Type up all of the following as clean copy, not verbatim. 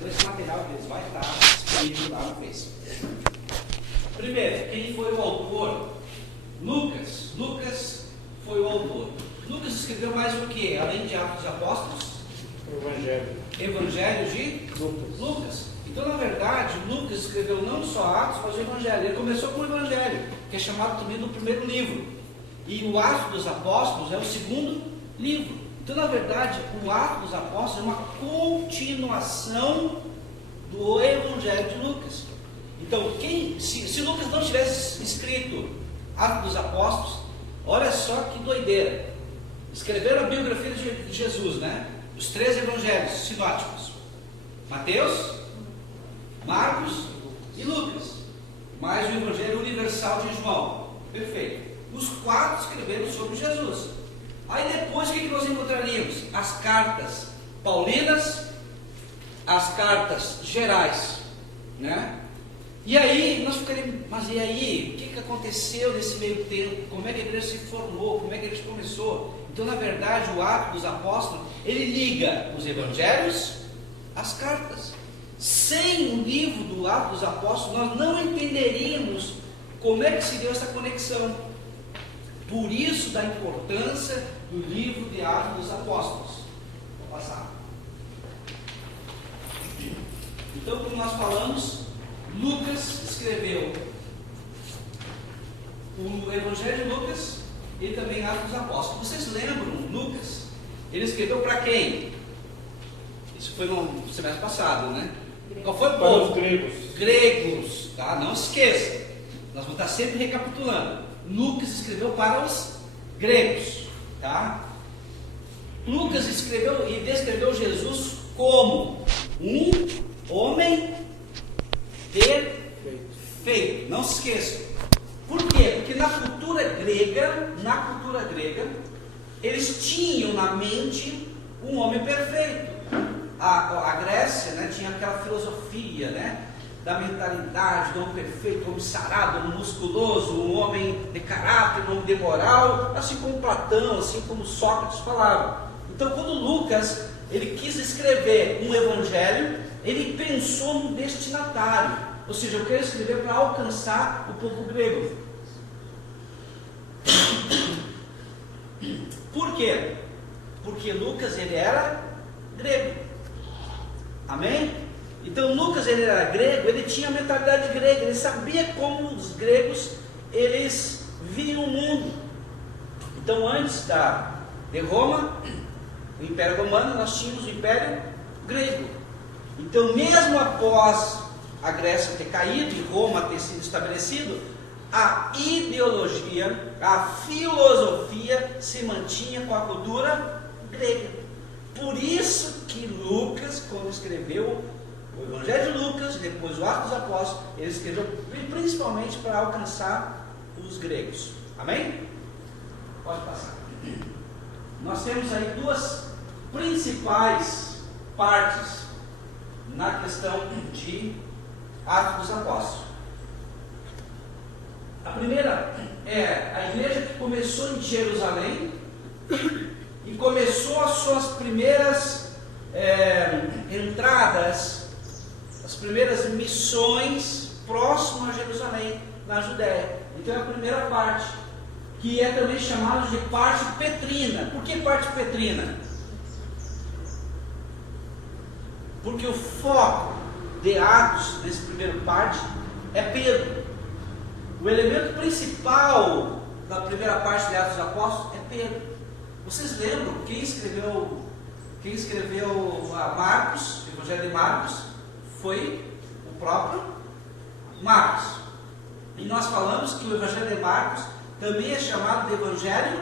Então esse material deles vai estar disponível lá no Facebook. Primeiro, quem foi o autor? Lucas. Lucas foi o autor. Lucas escreveu mais o que? Além de Atos dos Apóstolos? Evangelho de Lucas. Então, na verdade, Lucas escreveu não só Atos, mas o Evangelho. Ele começou com o Evangelho, que é chamado também do primeiro livro. E o Atos dos Apóstolos é o segundo livro. Então, na verdade, o Atos dos Apóstolos é uma continuação do Evangelho de Lucas. Então, se Lucas não tivesse escrito Atos dos Apóstolos, olha só que doideira. Escreveram a biografia de Jesus, né? Os 3 evangelhos sinóticos: Mateus, Marcos e Lucas, mais o Evangelho Universal de João. Perfeito. Os 4 escreveram sobre Jesus. Aí depois o que nós encontraríamos? As cartas paulinas, as cartas gerais, né? E aí nós ficaríamos, mas e aí? O que aconteceu nesse meio tempo? Como é que a igreja se formou? Como é que a igreja começou? Então, na verdade, o Ato dos Apóstolos, ele liga os evangelhos às cartas. Sem o livro do Ato dos Apóstolos, nós não entenderíamos como é que se deu essa conexão. Por isso, da importância do livro de Atos dos Apóstolos. Vou passar. Então, como nós falamos, Lucas escreveu o Evangelho de Lucas e também Atos dos Apóstolos. Vocês lembram, Lucas? Ele escreveu para quem? Isso foi no semestre passado, né? Qual foi o povo? Para os gregos. Gregos, tá? Não se esqueça. Nós vamos estar sempre recapitulando. Lucas escreveu para os gregos, tá? Lucas escreveu e descreveu Jesus como um homem perfeito. Não se esqueça. Por quê? Porque na cultura grega, eles tinham na mente um homem perfeito. A Grécia, né, tinha aquela filosofia, né, da mentalidade do homem perfeito, um homem sarado, um homem musculoso, um homem de caráter, um homem de moral, assim como Platão, assim como Sócrates falava. Então, quando Lucas ele quis escrever um evangelho, ele pensou no destinatário, ou seja, eu quero escrever para alcançar o povo grego. Por quê? Porque Lucas ele era grego. Amém? Então Lucas ele era grego, ele tinha a mentalidade grega, ele sabia como os gregos eles viam o mundo. Então antes de Roma, o Império Romano, nós tínhamos o Império Grego. Então mesmo após a Grécia ter caído e Roma ter sido estabelecido, a ideologia, a filosofia se mantinha com a cultura grega. Por isso que Lucas, quando escreveu o Evangelho de Lucas, depois o Atos dos Apóstolos, ele escreveu principalmente para alcançar os gregos. Amém? Pode passar. Nós temos aí 2 principais partes na questão de Atos dos Apóstolos. A primeira é a igreja que começou em Jerusalém e começou as suas primeiras entradas, as primeiras missões próximo a Jerusalém, na Judéia. Então é a primeira parte, que é também chamada de parte petrina. Por que parte petrina? Porque o foco de Atos, nessa primeira parte, é Pedro. O elemento principal da primeira parte de Atos dos Apóstolos é Pedro. Vocês lembram quem escreveu a Marcos, o Evangelho de Marcos? Foi o próprio Marcos. E nós falamos que o Evangelho de Marcos também é chamado de Evangelho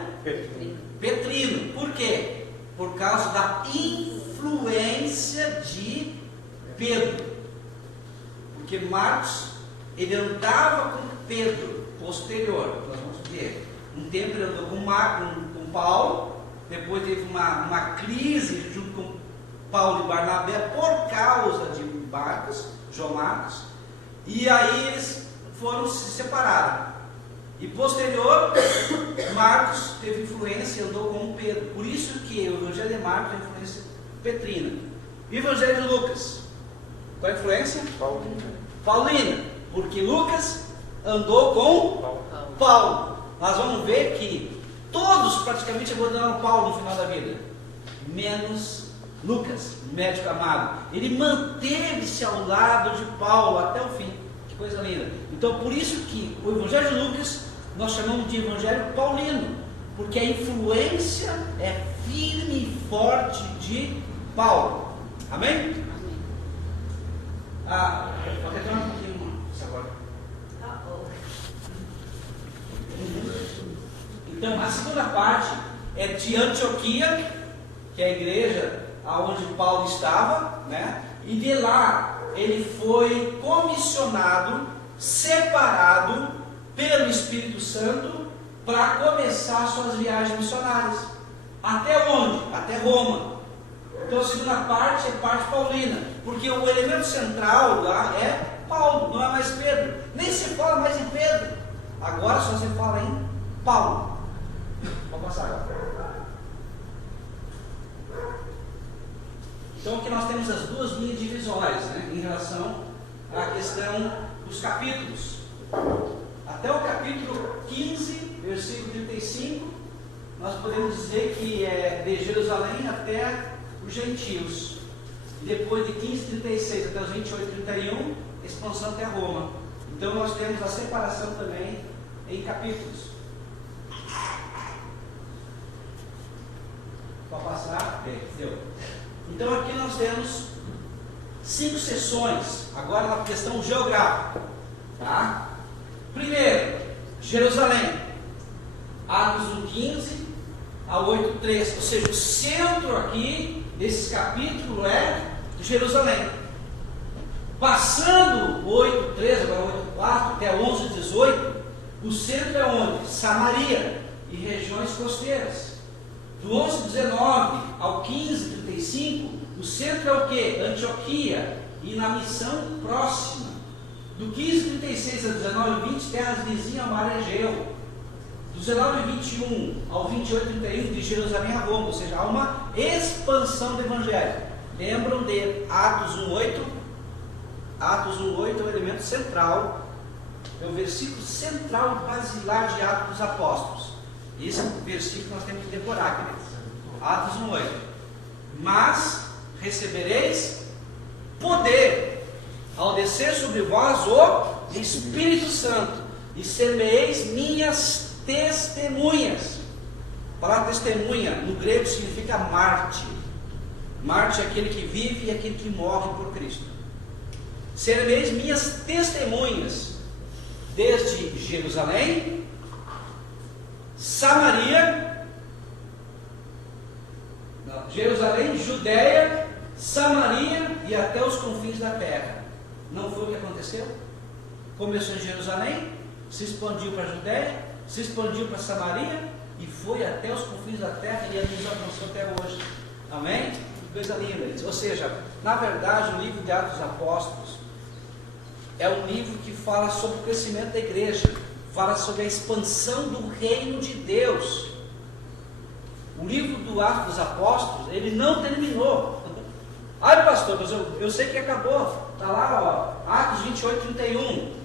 Petrino. Por quê? Por causa da influência de Pedro. Porque Marcos, ele andava com Pedro, posterior, nós vamos ver. Um tempo ele andou com Paulo, depois teve uma crise junto com Paulo e Barnabé por causa de João Marcos, e aí eles foram se separar. E posterior, Marcos teve influência e andou com Pedro. Por isso que o Evangelho de Marcos é influência petrina. E o Evangelho de Lucas? Qual a influência? Paulina. Paulina. Porque Lucas andou com Paulo. Nós vamos ver que todos praticamente abandonaram Paulo no final da vida, menos Lucas, médico amado. Ele manteve-se ao lado de Paulo até o fim. Que coisa linda. Então, por isso que o Evangelho de Lucas nós chamamos de Evangelho Paulino, porque a influência é firme e forte de Paulo. Amém? Pode retornar um pouquinho isso agora. Então, a segunda parte é de Antioquia, que é a igreja onde Paulo estava, né? E de lá ele foi comissionado, separado pelo Espírito Santo para começar suas viagens missionárias. Até onde? Até Roma. Então a segunda parte é parte paulina, porque o elemento central lá é Paulo, não é mais Pedro. Nem se fala mais em Pedro. Agora só se fala em Paulo. Vamos passar agora. Então aqui nós temos as duas linhas divisórias, né, em relação à questão dos capítulos. Até o capítulo 15, versículo 35, nós podemos dizer que é de Jerusalém até os gentios. E depois de 15, 36 até os 28, 31, expansão até Roma. Então nós temos a separação também em capítulos. Pode passar? Deu. Então aqui nós temos 5 sessões, agora na questão geográfica. Tá? Primeiro, Jerusalém, Atos 1,15 a 8,3, ou seja, o centro aqui desse capítulo é Jerusalém. Passando 8,13, agora 8,4 até 11,18, o centro é onde? Samaria e regiões costeiras. Do 11,19 ao 15,35, o centro é o que? Antioquia e na missão próxima. Do 15,36 a 19,20, terras vizinhas ao mar Egeu. Do 19,21 ao 28,31, de Jerusalém a Roma, ou seja, há uma expansão do Evangelho. Lembram de Atos 1,8? Atos 1,8 é o elemento central, é o versículo central basilar de Atos dos Apóstolos. Esse versículo nós temos que decorar, queridos. Atos 1,8. Mas recebereis poder ao descer sobre vós o Espírito Santo, e sereis minhas testemunhas. A palavra testemunha no grego significa mártir. Mártir é aquele que vive e aquele que morre por Cristo. Sereis minhas testemunhas desde Jerusalém, Samaria, Jerusalém, Judéia, Samaria e até os confins da terra. Não foi o que aconteceu? Começou em Jerusalém, se expandiu para a Judéia, se expandiu para Samaria e foi até os confins da terra e nos alcançou até hoje. Amém? Coisa linda. Ou seja, na verdade, o livro de Atos dos Apóstolos é um livro que fala sobre o crescimento da igreja, fala sobre a expansão do reino de Deus. O livro do Atos dos Apóstolos, ele não terminou. Ai, pastor, mas eu sei que acabou. Está lá, ó, Atos 28, 31.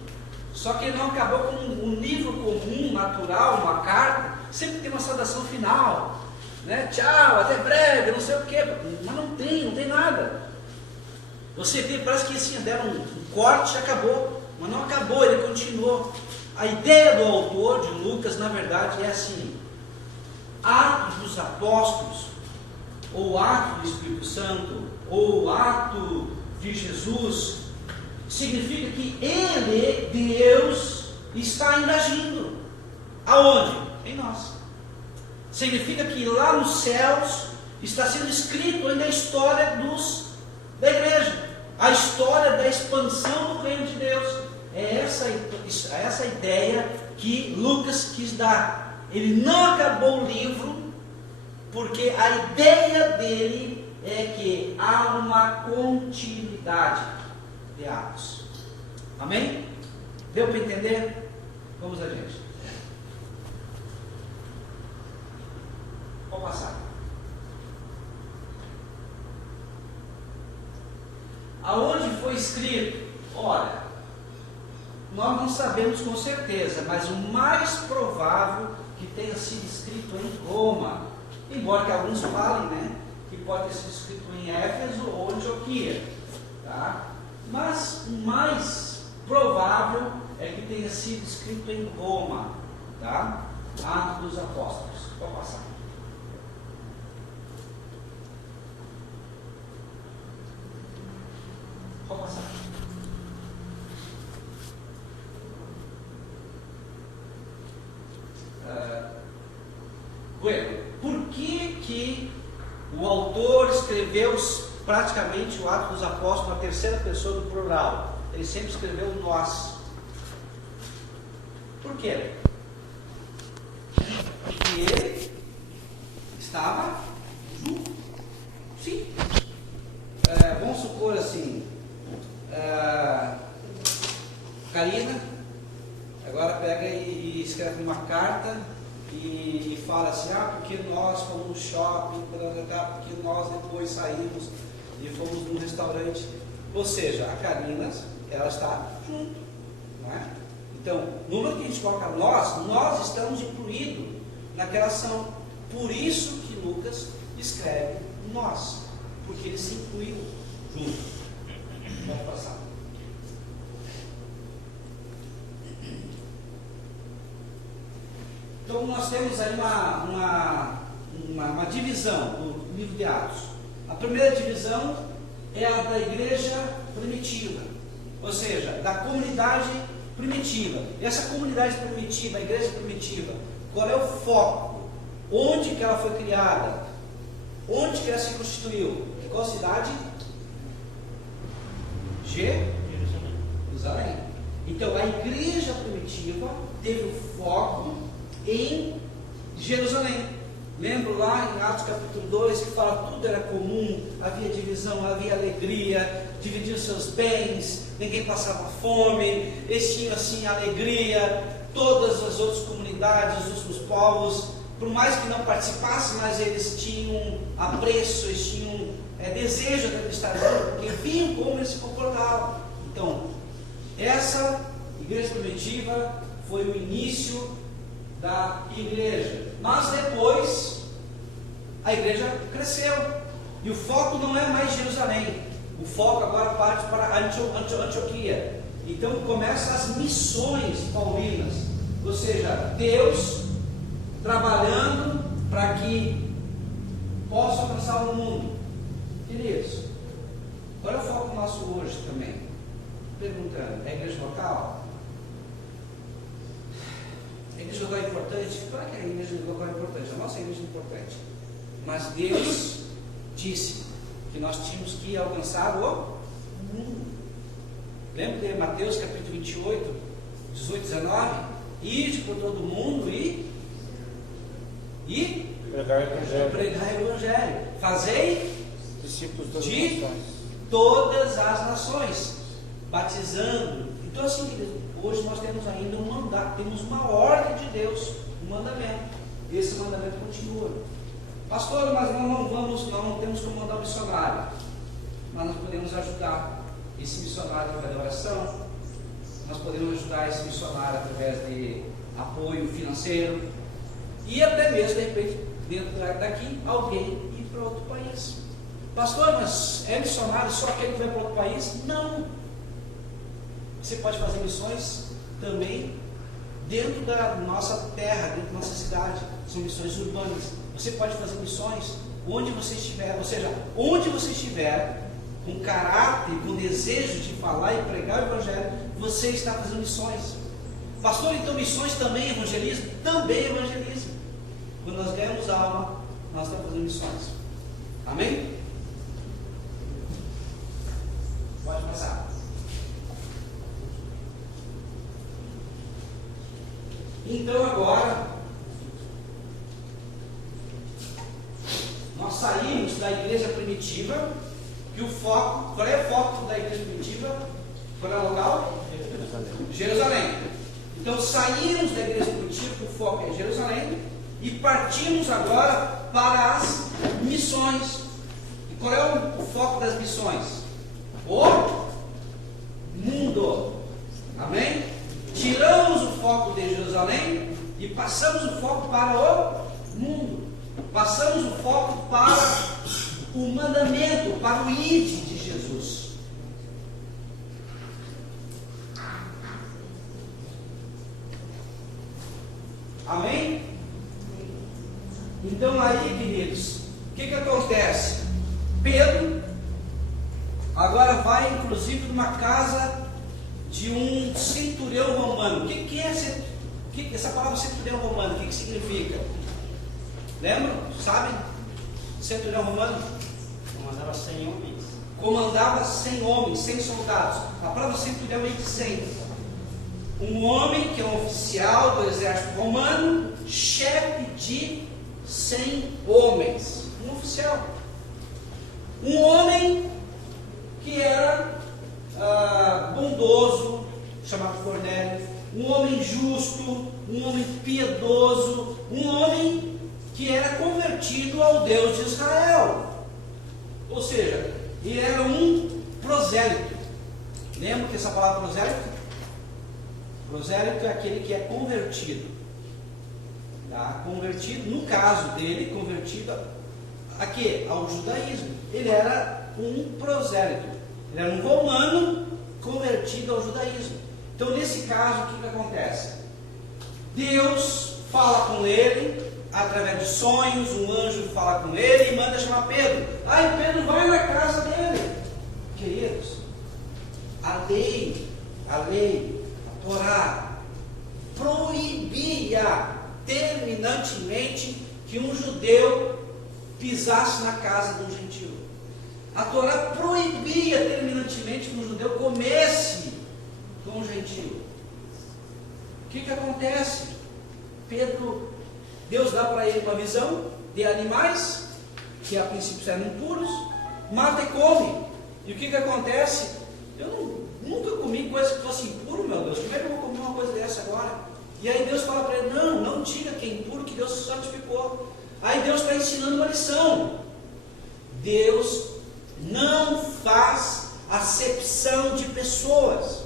Só que ele não acabou com um livro comum, natural, uma carta. Sempre tem uma saudação final, né? Tchau, até breve, não sei o quê. Mas não tem nada. Você vê, parece que assim, deram um corte e acabou. Mas não acabou, ele continuou. A ideia do autor de Lucas, na verdade, é assim: Atos dos Apóstolos, ou ato do Espírito Santo, ou ato de Jesus, significa que Ele, Deus, está ainda agindo. Aonde? Em nós. Significa que lá nos céus está sendo escrito ainda a história da igreja, a história da expansão do reino de Deus. É essa ideia que Lucas quis dar. Ele não acabou o livro, porque a ideia dele é que há uma continuidade de Atos. Amém? Deu para entender? Vamos adiante. Vou passar. Aonde foi escrito? Olha, nós não sabemos com certeza, mas o mais provável que tenha sido escrito em Roma, embora que alguns falem, né, que pode ter sido escrito em Éfeso ou Antioquia, tá? Mas o mais provável é que tenha sido escrito em Roma, tá? Atos dos Apóstolos. Pode passar. Pode passar. Bueno, por que o autor escreveu praticamente o Atos dos Apóstolos na terceira pessoa do plural? Ele sempre escreveu nós. Por quê? Porque ele estava junto. Sim. Vamos supor assim, Karina agora pega e escreve uma carta e fala assim, porque nós fomos no shopping, porque nós depois saímos e fomos num restaurante. Ou seja, a Karina, ela está junto, não é? Então, no momento que a gente coloca nós estamos incluídos naquela ação. Por isso que Lucas escreve nós, porque ele se incluiu junto. Pode passar. Então nós temos aí uma divisão do livro de Atos. A primeira divisão é a da igreja primitiva, ou seja, da comunidade primitiva. E essa comunidade primitiva, a igreja primitiva, qual é o foco? Onde que ela foi criada? Onde que ela se constituiu? Em qual cidade? Jerusalém. Então a igreja primitiva teve o foco em Jerusalém. Lembro lá em Atos capítulo 2 que fala tudo era comum, havia divisão, havia alegria, dividiam seus bens, ninguém passava fome, eles tinham assim alegria, todas as outras comunidades, os povos, por mais que não participassem, mas eles tinham apreço, eles tinham desejo de estar junto, porque viam como eles se comportavam. Então, essa igreja primitiva foi o início da igreja. Mas depois a igreja cresceu e o foco não é mais Jerusalém, o foco agora parte para Antioquia. Então começam as missões paulinas, ou seja, Deus trabalhando para que possa alcançar o mundo. Queridos, qual é o foco nosso hoje também? Perguntando, é a igreja local? A igreja local é importante? Claro que a igreja local é importante, a nossa igreja é importante. Mas Deus disse que nós tínhamos que alcançar o mundo. Lembra de Mateus capítulo 28, 18, 19? Ide por todo mundo e pregar o Evangelho. Fazei discípulos de todas as nações, batizando. Então assim, hoje nós temos ainda um mandato, temos uma ordem de Deus, um mandamento. Esse mandamento continua. Pastor, mas não temos como mandar um missionário. Mas nós podemos ajudar esse missionário através da oração, nós podemos ajudar esse missionário através de apoio financeiro, e até mesmo, de repente, dentro daqui, alguém ir para outro país. Pastor, mas é missionário só aquele que vai para outro país? Não. Você pode fazer missões também dentro da nossa terra, dentro da nossa cidade. São missões urbanas. Você pode fazer missões onde você estiver, ou seja, onde você estiver, com caráter, com desejo de falar e pregar o Evangelho, você está fazendo missões. Pastor, então missões também é evangelismo? Também é evangelismo. Quando nós ganhamos alma, nós estamos fazendo missões. Amém? Pode passar. Então agora nós saímos da igreja primitiva, que o foco, qual é o foco da igreja primitiva? Qual é o local? Jerusalém. Então saímos da igreja primitiva, que o foco é Jerusalém, e partimos agora para as missões. E qual é o foco das missões? o mundo. Amém? Tiramos o foco de Jerusalém e passamos o foco para o mundo. Passamos o foco para o mandamento, para o ide de Jesus. Amém? Então aí, queridos, o que acontece? Pedro agora vai inclusive numa casa de um centurião romano. O que é essa palavra centurião romano? O que significa? Lembram? Sabem? Centurião romano? Comandava 100 homens. Comandava 100 homens, 100 soldados. A palavra centurião vem de 100. Um homem que é um oficial do exército romano, chefe de 100 homens. Um oficial. Um homem que era bondoso, chamado Cornélio. Um homem justo, um homem piedoso, um homem que era convertido ao Deus de Israel. Ou seja, ele era um prosélito. Lembra que essa palavra prosélito? Prosélito é aquele que é convertido. Tá? Convertido, no caso dele, convertido a quê? Ao judaísmo. Ele era um prosélito. Ele era um romano convertido ao judaísmo. Então, nesse caso, o que acontece? Deus fala com ele através de sonhos, um anjo fala com ele e manda chamar Pedro. Aí Pedro vai na casa dele. Queridos, a lei, a Torá, proibia terminantemente que um judeu pisasse na casa de um gentil. A Torá proibia terminantemente que um judeu comesse com um gentil. O que acontece? Deus dá para ele uma visão de animais que a princípio eram impuros, mata e come. E o que acontece? Eu nunca comi coisa que fosse impuro, meu Deus. Como é que eu vou comer uma coisa dessa agora? E aí Deus fala para ele: não diga que é impuro, que Deus santificou. Aí Deus está ensinando uma lição. Deus não faz acepção de pessoas.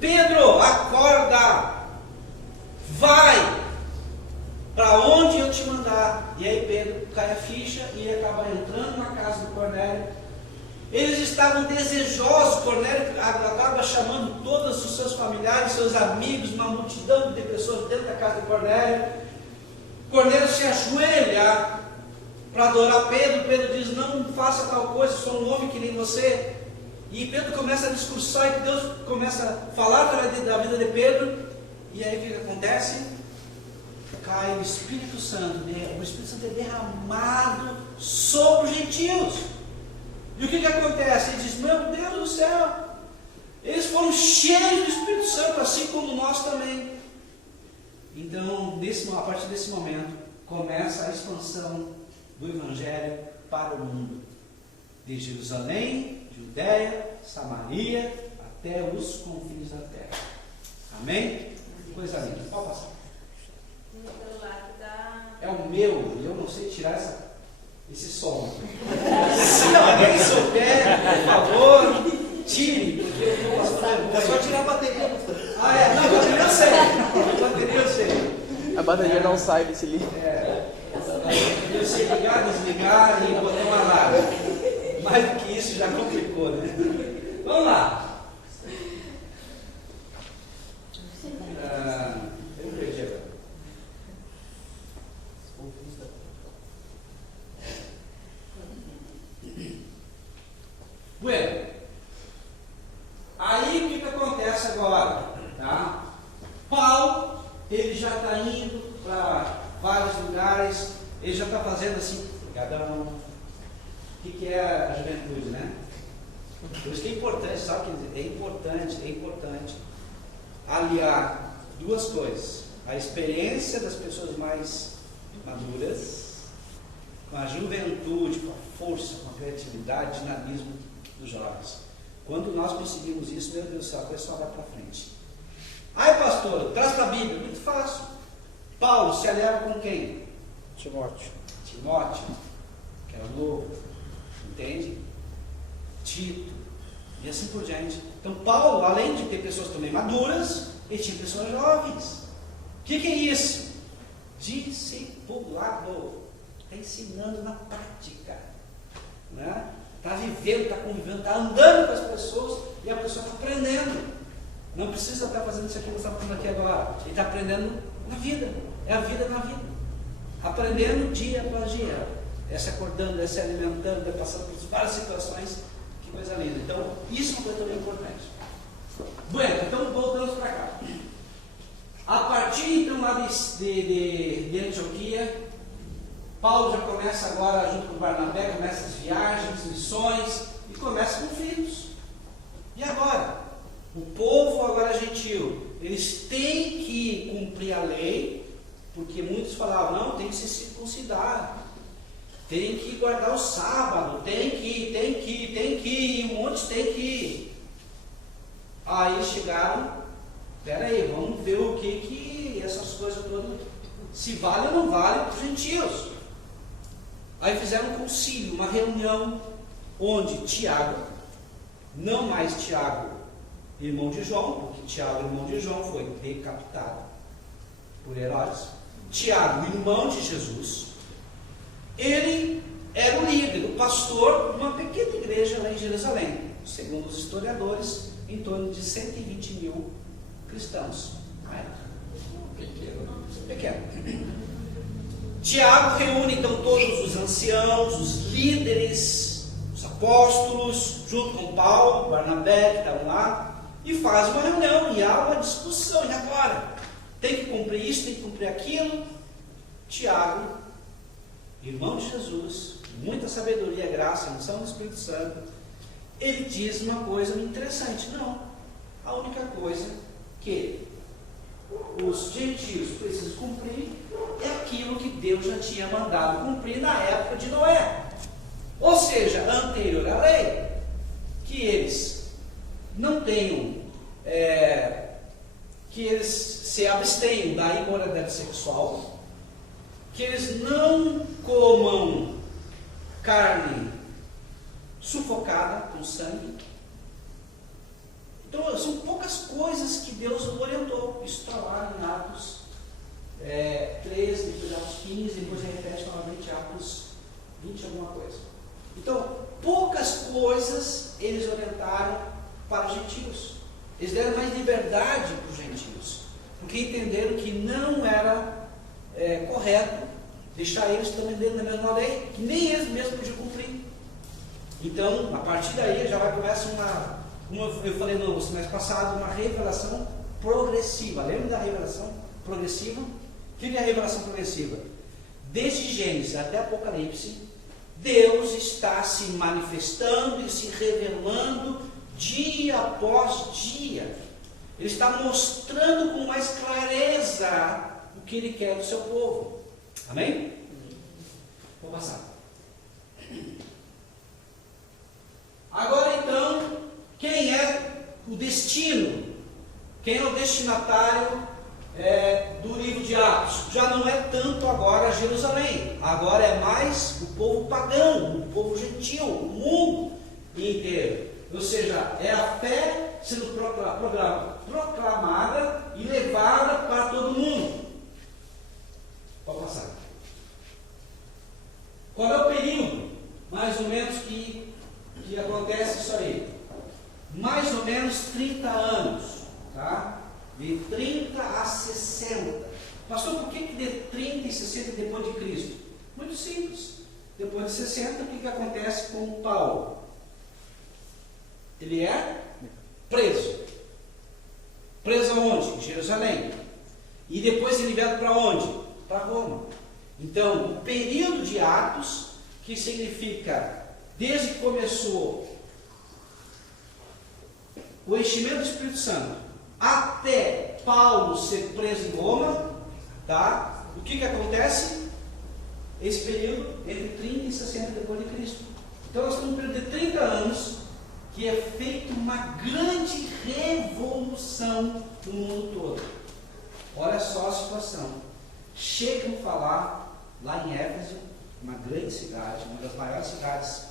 Pedro, acorda, vai para onde eu te mandar. E aí Pedro cai a ficha e acaba entrando na casa do Cornélio. Eles estavam desejosos. Cornélio acaba chamando todos os seus familiares, seus amigos, uma multidão de pessoas dentro da casa de Cornélio. Cornélio se ajoelha para adorar Pedro. Pedro diz: não faça tal coisa, sou um homem que nem você. E Pedro começa a discursar, e Deus começa a falar através da vida de Pedro. E aí o que acontece? Cai o Espírito Santo. O Espírito Santo é derramado sobre os gentios. E o que acontece? Ele diz: meu Deus do céu, eles foram cheios do Espírito Santo, assim como nós também. Então, a partir desse momento, começa a expansão do Evangelho para o mundo. De Jerusalém, Judéia, Samaria, até os confins da terra. Amém? Coisa linda. Pode passar. É o meu, eu não sei tirar esse som. Se alguém souber, por favor, tire, porque eu não posso fazer. É só tirar a bateria do fone. Não, a bateria eu sei. A bateria eu sei. A bateria não sai desse livro. Eu sei ligar, desligar e botar um alarme. Mais do que isso já complicou, né? Vamos lá. Eu perdi agora. Bueno, aí o que acontece agora? Tá? Paulo, ele já está indo para vários lugares, ele já está fazendo assim, cada um. O que é a juventude, né? Por isso que é importante, sabe? É importante aliar duas coisas: a experiência das pessoas mais maduras com a juventude, com a força, com a criatividade, dinamismo dos jovens. Quando nós conseguimos isso, meu Deus do céu, a pessoa vai para frente. Ai, pastor, traz para a Bíblia. Muito fácil. Paulo se aliava com quem? Timóteo, que era novo. Entende? Tito, E assim por diante. Então Paulo, além de ter pessoas também maduras, ele tinha pessoas jovens. O que é isso? Discipulado. Está ensinando na prática. Né? Está vivendo, está convivendo, está andando com as pessoas e a pessoa está aprendendo. Não precisa estar fazendo isso aqui que você está fazendo aqui agora. Ele está aprendendo na vida. É a vida na vida. Aprendendo dia após dia. É se acordando, é se alimentando, é passando por várias situações. Que coisa linda. Então, isso é uma coisa também importante. Bueno, então voltamos para cá. A partir então lá de Antioquia, Paulo já começa agora, junto com Barnabé, começa as viagens, missões, e começa conflitos. E agora? O povo agora gentil, eles têm que cumprir a lei, porque muitos falavam, não, tem que se circuncidar, tem que guardar o sábado, tem que, e um monte tem que ir. Aí chegaram, peraí, vamos ver o que essas coisas todas, se vale ou não vale para os gentios. Aí fizeram um concílio, uma reunião, onde Tiago, não mais Tiago, irmão de João, porque Tiago, irmão de João, foi decapitado por Herodes. Tiago, irmão de Jesus, ele era o líder, o pastor de uma pequena igreja lá em Jerusalém, segundo os historiadores, em torno de 120 mil cristãos. Pequeno. Tiago reúne então todos os anciãos, os líderes, os apóstolos, junto com Paulo, Barnabé, que estavam lá, e faz uma reunião, e há uma discussão. E agora? Tem que cumprir isso, tem que cumprir aquilo. Tiago, irmão de Jesus, muita sabedoria, graça, unção do Espírito Santo, ele diz uma coisa interessante. Não, a única coisa que os gentios precisam cumprir é aquilo que Deus já tinha mandado cumprir na época de Noé. Ou seja, anterior à lei, que eles não tenham, que eles se abstenham da imoralidade sexual, que eles não comam carne sufocada com sangue. Então, são poucas coisas que Deus orientou. Isso está lá em Atos 13, depois Atos 15, depois repete novamente Atos 20, alguma coisa. Então, poucas coisas eles orientaram para os gentios. Eles deram mais liberdade para os gentios, porque entenderam que não era correto deixar eles também dentro da mesma lei, que nem eles mesmos podiam cumprir. Então, a partir daí já vai começar como eu falei no semestre passado, uma revelação progressiva. Lembra da revelação progressiva? O que é a revelação progressiva? Desde Gênesis até Apocalipse, Deus está se manifestando e se revelando dia após dia. Ele está mostrando com mais clareza o que Ele quer do seu povo. Amém? Vou passar. Agora então, quem é o destino? Quem é o destinatário do livro de Atos? Já não é tanto agora Jerusalém. Agora é mais o povo pagão, o povo gentil, o mundo inteiro. Ou seja, é a fé sendo proclamada e levada para todo mundo. Pode passar. Qual é o período, mais ou menos, que acontece isso aí? Mais ou menos 30 anos, tá? De 30 a 60. Pastor, por que de 30 e 60 depois de Cristo? Muito simples. Depois de 60, o que acontece com Paulo? Ele é preso. Preso aonde? Em Jerusalém. E depois ele levado para onde? Para Roma. Então, o período de Atos, que significa desde que começou o enchimento do Espírito Santo até Paulo ser preso em Roma, tá? O que acontece? Esse período entre 30 e 60 depois de Cristo. Então nós temos um período de 30 anos que é feita uma grande revolução no mundo todo. Olha só a situação. Chegam a falar lá em Éfeso, uma grande cidade, uma das maiores cidades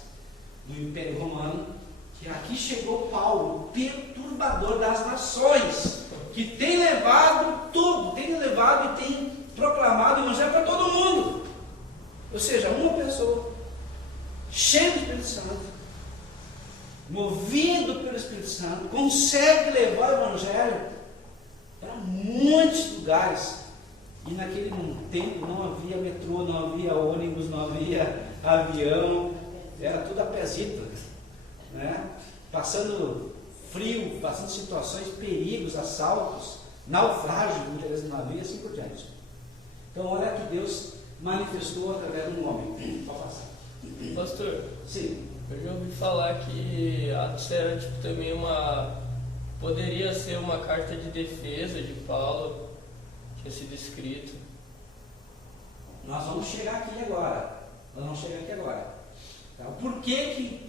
do Império Romano, que aqui chegou Paulo, perturbador das nações, que tem levado tudo, tem levado e tem proclamado o evangelho para todo mundo. Ou seja, uma pessoa cheia do Espírito Santo, movido pelo Espírito Santo, consegue levar o evangelho para muitos lugares. E naquele tempo não havia metrô, não havia ônibus, não havia avião, era tudo a pezito, né? Passando frio, passando situações, perigos, assaltos, naufrágio, muitas vezes no navio e assim por diante. Então olha que Deus manifestou através de um homem. Pode passar. Pastor, Sim. eu já ouvi falar que Atos era tipo, também poderia ser uma carta de defesa de Paulo, tinha sido escrito. Nós vamos chegar aqui agora. Tá? Porque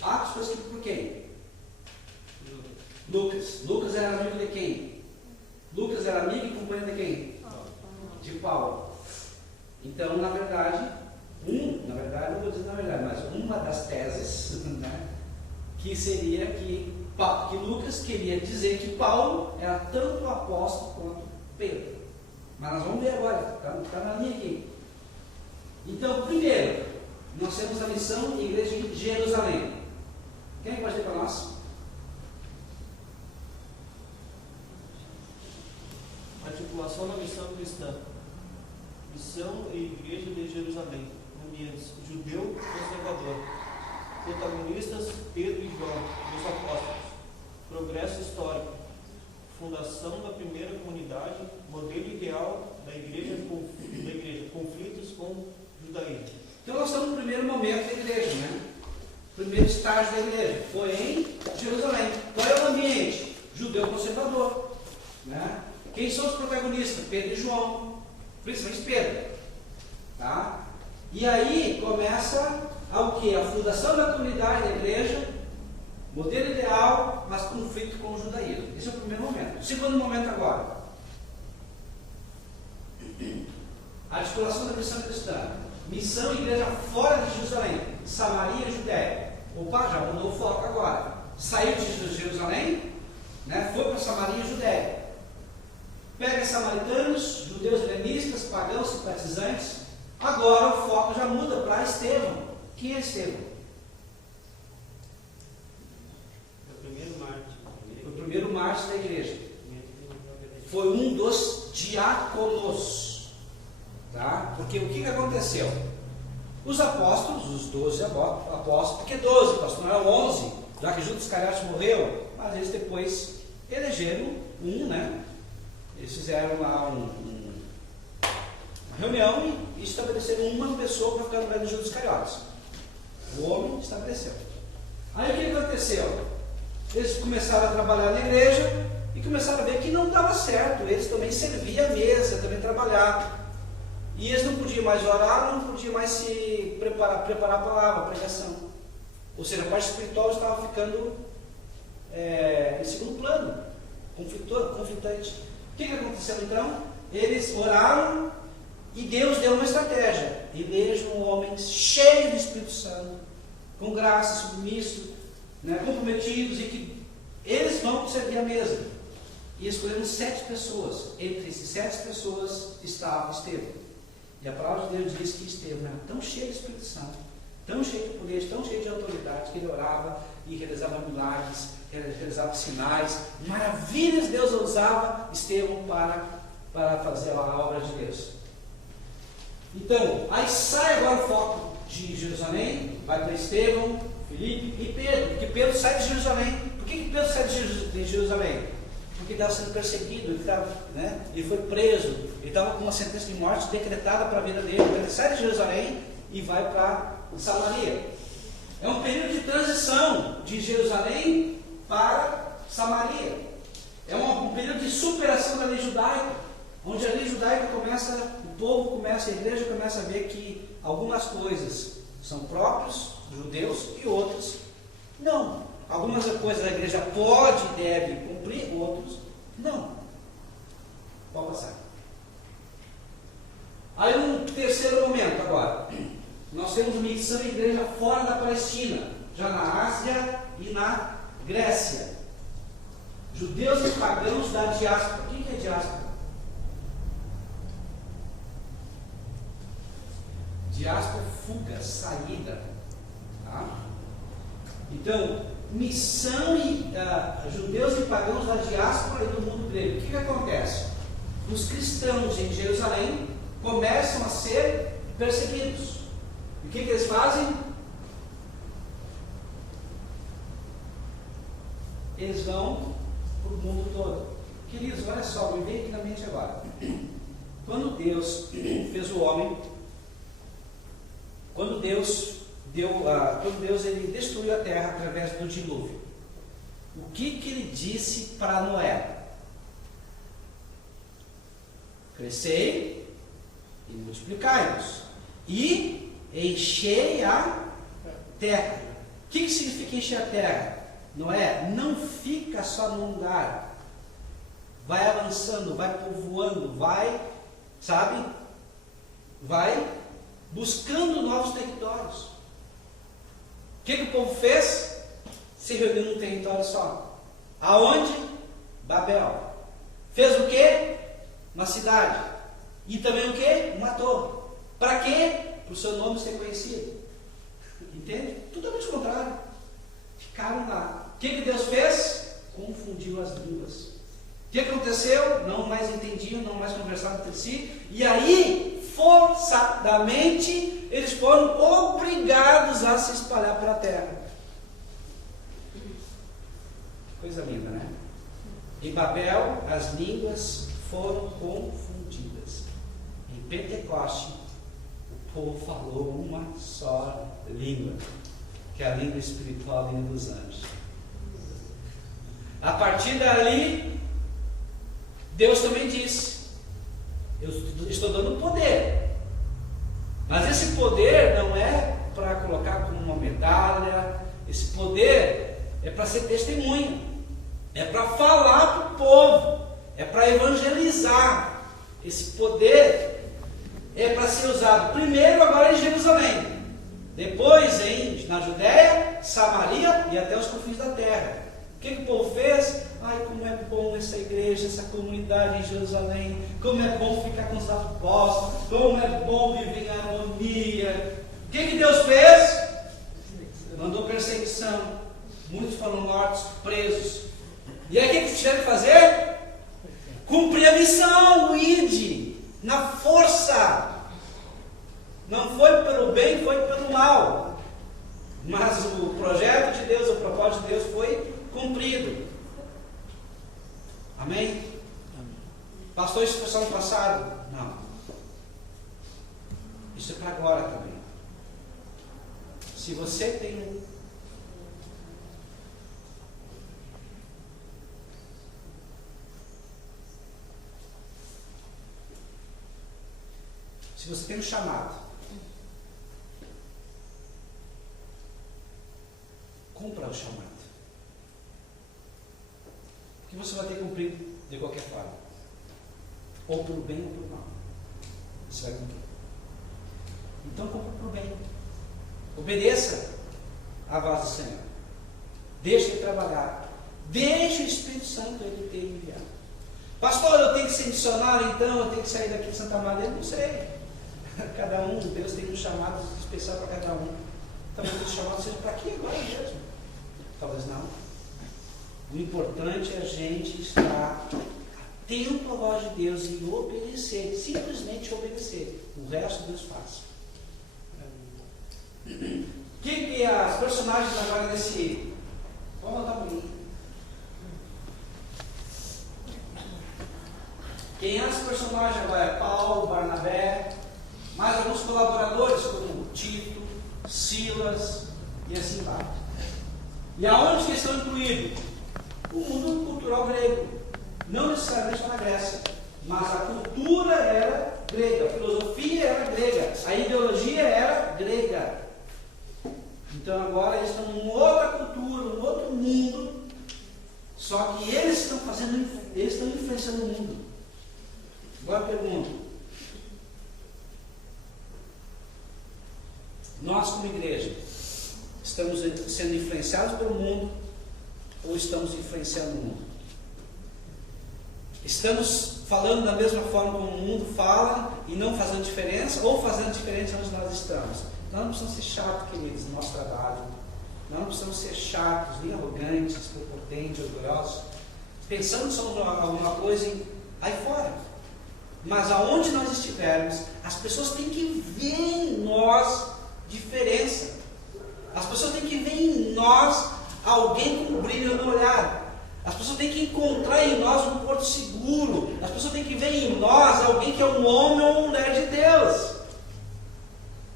Atos foi escrito por quem? Lucas. Lucas era amigo de quem? Lucas era amigo e companheiro de quem? De Paulo. Então, na verdade, não vou dizer na verdade, mas uma das teses, né, que seria que Lucas queria dizer que Paulo era tanto apóstolo quanto Pedro. Mas nós vamos ver agora, está na linha aqui. Então, primeiro, nós temos a missão da igreja de Jerusalém. Quem pode dizer para nós? Articulação da missão cristã. Missão e igreja de Jerusalém. Ambientes. Judeu conservador. Protagonistas Pedro e João, os apóstolos. Progresso histórico. Fundação da primeira comunidade. Modelo ideal da igreja. Conflitos com judaísmo. Então nós estamos no primeiro momento da igreja, né? Primeiro estágio da igreja. Foi em Jerusalém. Qual é o ambiente? Judeu conservador, né? Quem são os protagonistas? Pedro e João. Principalmente Pedro. Tá? E aí começa o quê? A fundação da comunidade da igreja, modelo ideal, mas conflito com o judaísmo. Esse é o primeiro momento. O segundo momento agora. Articulação da missão cristã. Missão e igreja fora de Jerusalém. Samaria e Judéia. Opa, já mudou o foco agora. Saiu de Jerusalém, né? Foi para Samaria e Judéia. Pega samaritanos, judeus helenistas, pagãos, simpatizantes. Agora o foco já muda para Estevão. Quem é Estevão? Foi o primeiro mártir da igreja. Foi um dos diáconos. Tá? Porque o que aconteceu? Os apóstolos, os 12 apóstolos, porque 12 apóstolos, não eram 11, já que Judas Iscariote morreu, mas eles depois elegeram um, né? Eles fizeram lá uma reunião e estabeleceram uma pessoa para ficar no meio de Judas Iscariotes. O homem estabeleceu. Aí o que aconteceu? Eles começaram a trabalhar na igreja e começaram a ver que não dava certo. Eles também serviam a mesa, também trabalhavam. E eles não podiam mais orar, não podiam mais se preparar a palavra, a pregação. Ou seja, a parte espiritual estava ficando em segundo plano, conflitante. O que aconteceu então? Eles oraram e Deus deu uma estratégia. Elejam homens cheios do Espírito Santo, com graça, submissos, né, comprometidos, e que eles vão servir a mesa. E escolheram 7 pessoas. Entre essas 7 pessoas estava Estevão. E a palavra de Deus diz que Estevão era tão cheio do Espírito Santo, tão cheio de poder, tão cheio de autoridade, que ele orava e realizava milagres, realizava sinais, maravilhas. Deus usava Estevão para fazer a obra de Deus. Então, aí sai agora o foco de Jerusalém, vai para Estevão, Filipe e Pedro, porque Pedro sai de Jerusalém. Por que Pedro sai de Jerusalém? Porque estava sendo perseguido, ele foi preso, ele estava com uma sentença de morte decretada para a vida dele. Então ele sai de Jerusalém e vai para Samaria. É um período de transição de Jerusalém para Samaria. É um período de superação da lei judaica, onde a lei judaica começa, a igreja começa a ver que algumas coisas são próprios dos judeus e outras não. Algumas coisas a igreja pode e deve cumprir, outros não. Pode passar. Aí um terceiro momento agora. Nós temos missão e igreja fora da Palestina. já na Ásia e na Grécia. Judeus e pagãos da diáspora. O que é diáspora? Diáspora, fuga, saída. Tá? Então, missão e judeus e pagãos da diáspora e do mundo grego. O que acontece? Os cristãos em Jerusalém começam a ser perseguidos. E o que eles fazem? Eles vão para o mundo todo. Queridos, olha só, me veio aqui na mente agora. Quando Deus fez o homem, quando Deus ele destruiu a terra através do dilúvio, o que ele disse para Noé? Crescei e multiplicai-vos e enchei a terra. O que significa encher a terra? Noé, não fica só num lugar, vai avançando, vai povoando, vai buscando novos territórios. O que o povo fez? Se reuniu num território só. Aonde? Babel. Fez o quê? Uma cidade. E também o quê? Uma torre. Para quê? Para o seu nome ser conhecido. Entende? Totalmente o contrário. Ficaram lá. O que Deus fez? Confundiu as línguas. O que aconteceu? Não mais entendiam, não mais conversavam entre si. E aí, forçadamente, eles foram obrigados a se espalhar pela terra. Coisa linda, né? Em Babel, as línguas foram confundidas. Em Pentecoste, o povo falou uma só língua, que é a língua espiritual, a língua dos anjos. A partir dali, Deus também disse: eu estou dando poder, mas esse poder não é para colocar como uma medalha. Esse poder é para ser testemunha, é para falar para o povo, é para evangelizar. Esse poder é para ser usado primeiro agora em Jerusalém, depois na Judéia, Samaria e até os confins da terra. O que o povo fez? Ai, como é bom essa igreja, essa comunidade em Jerusalém, como é bom ficar com os apóstolos, como é bom viver em harmonia. O que Deus fez? Mandou perseguição, muitos foram mortos, presos. E aí o que tiveram que fazer? Cumprir a missão, o ide, na força. Não foi pelo bem, foi pelo mal. Mas o projeto de Deus, o propósito de Deus foi cumprido. Amém? Amém. Pastor, isso foi só no passado? Não. Isso é para agora também. Se você tem um chamado, cumpra o chamado, porque você vai ter que cumprir de qualquer forma, ou pelo bem ou pelo mal. Você vai cumprir. Então cumpra pelo bem. Obedeça à voz do Senhor. Deixe ele trabalhar. Deixe o Espírito Santo ele ter enviado. Pastor, eu tenho que ser missionário, então eu tenho que sair daqui de Santa Maria? Não sei. Cada um, Deus tem um chamado especial para cada um. Talvez o chamado seja para aqui agora mesmo. Talvez não. O importante é a gente estar atento à voz de Deus e obedecer. Simplesmente obedecer. O resto Deus faz. O que as personagens agora desse... Vamos voltar para mim. Quem é os personagens agora? Paulo, Barnabé, mais alguns colaboradores como Tito, Silas e assim vai. E aonde que estão incluídos? O mundo cultural grego. Não necessariamente na Grécia, mas a cultura era grega, a filosofia era grega, a ideologia era grega. Então agora eles estão em outra cultura, um outro mundo, só que eles estão influenciando o mundo. Agora eu pergunto: nós como igreja Estamos sendo influenciados pelo mundo ou estamos influenciando o mundo? Estamos falando da mesma forma como o mundo fala e não fazendo diferença, ou fazendo diferença onde nós estamos? Nós não precisamos ser chatos, queridos, no nosso trabalho. Nós não precisamos ser chatos, nem arrogantes, prepotentes, orgulhosos, pensando que somos alguma coisa aí fora. Mas aonde nós estivermos, as pessoas têm que ver em nós diferença. As pessoas têm que ver em nós alguém com brilho no olhar. As pessoas têm que encontrar em nós um porto seguro. As pessoas têm que ver em nós alguém que é um homem ou uma mulher de Deus.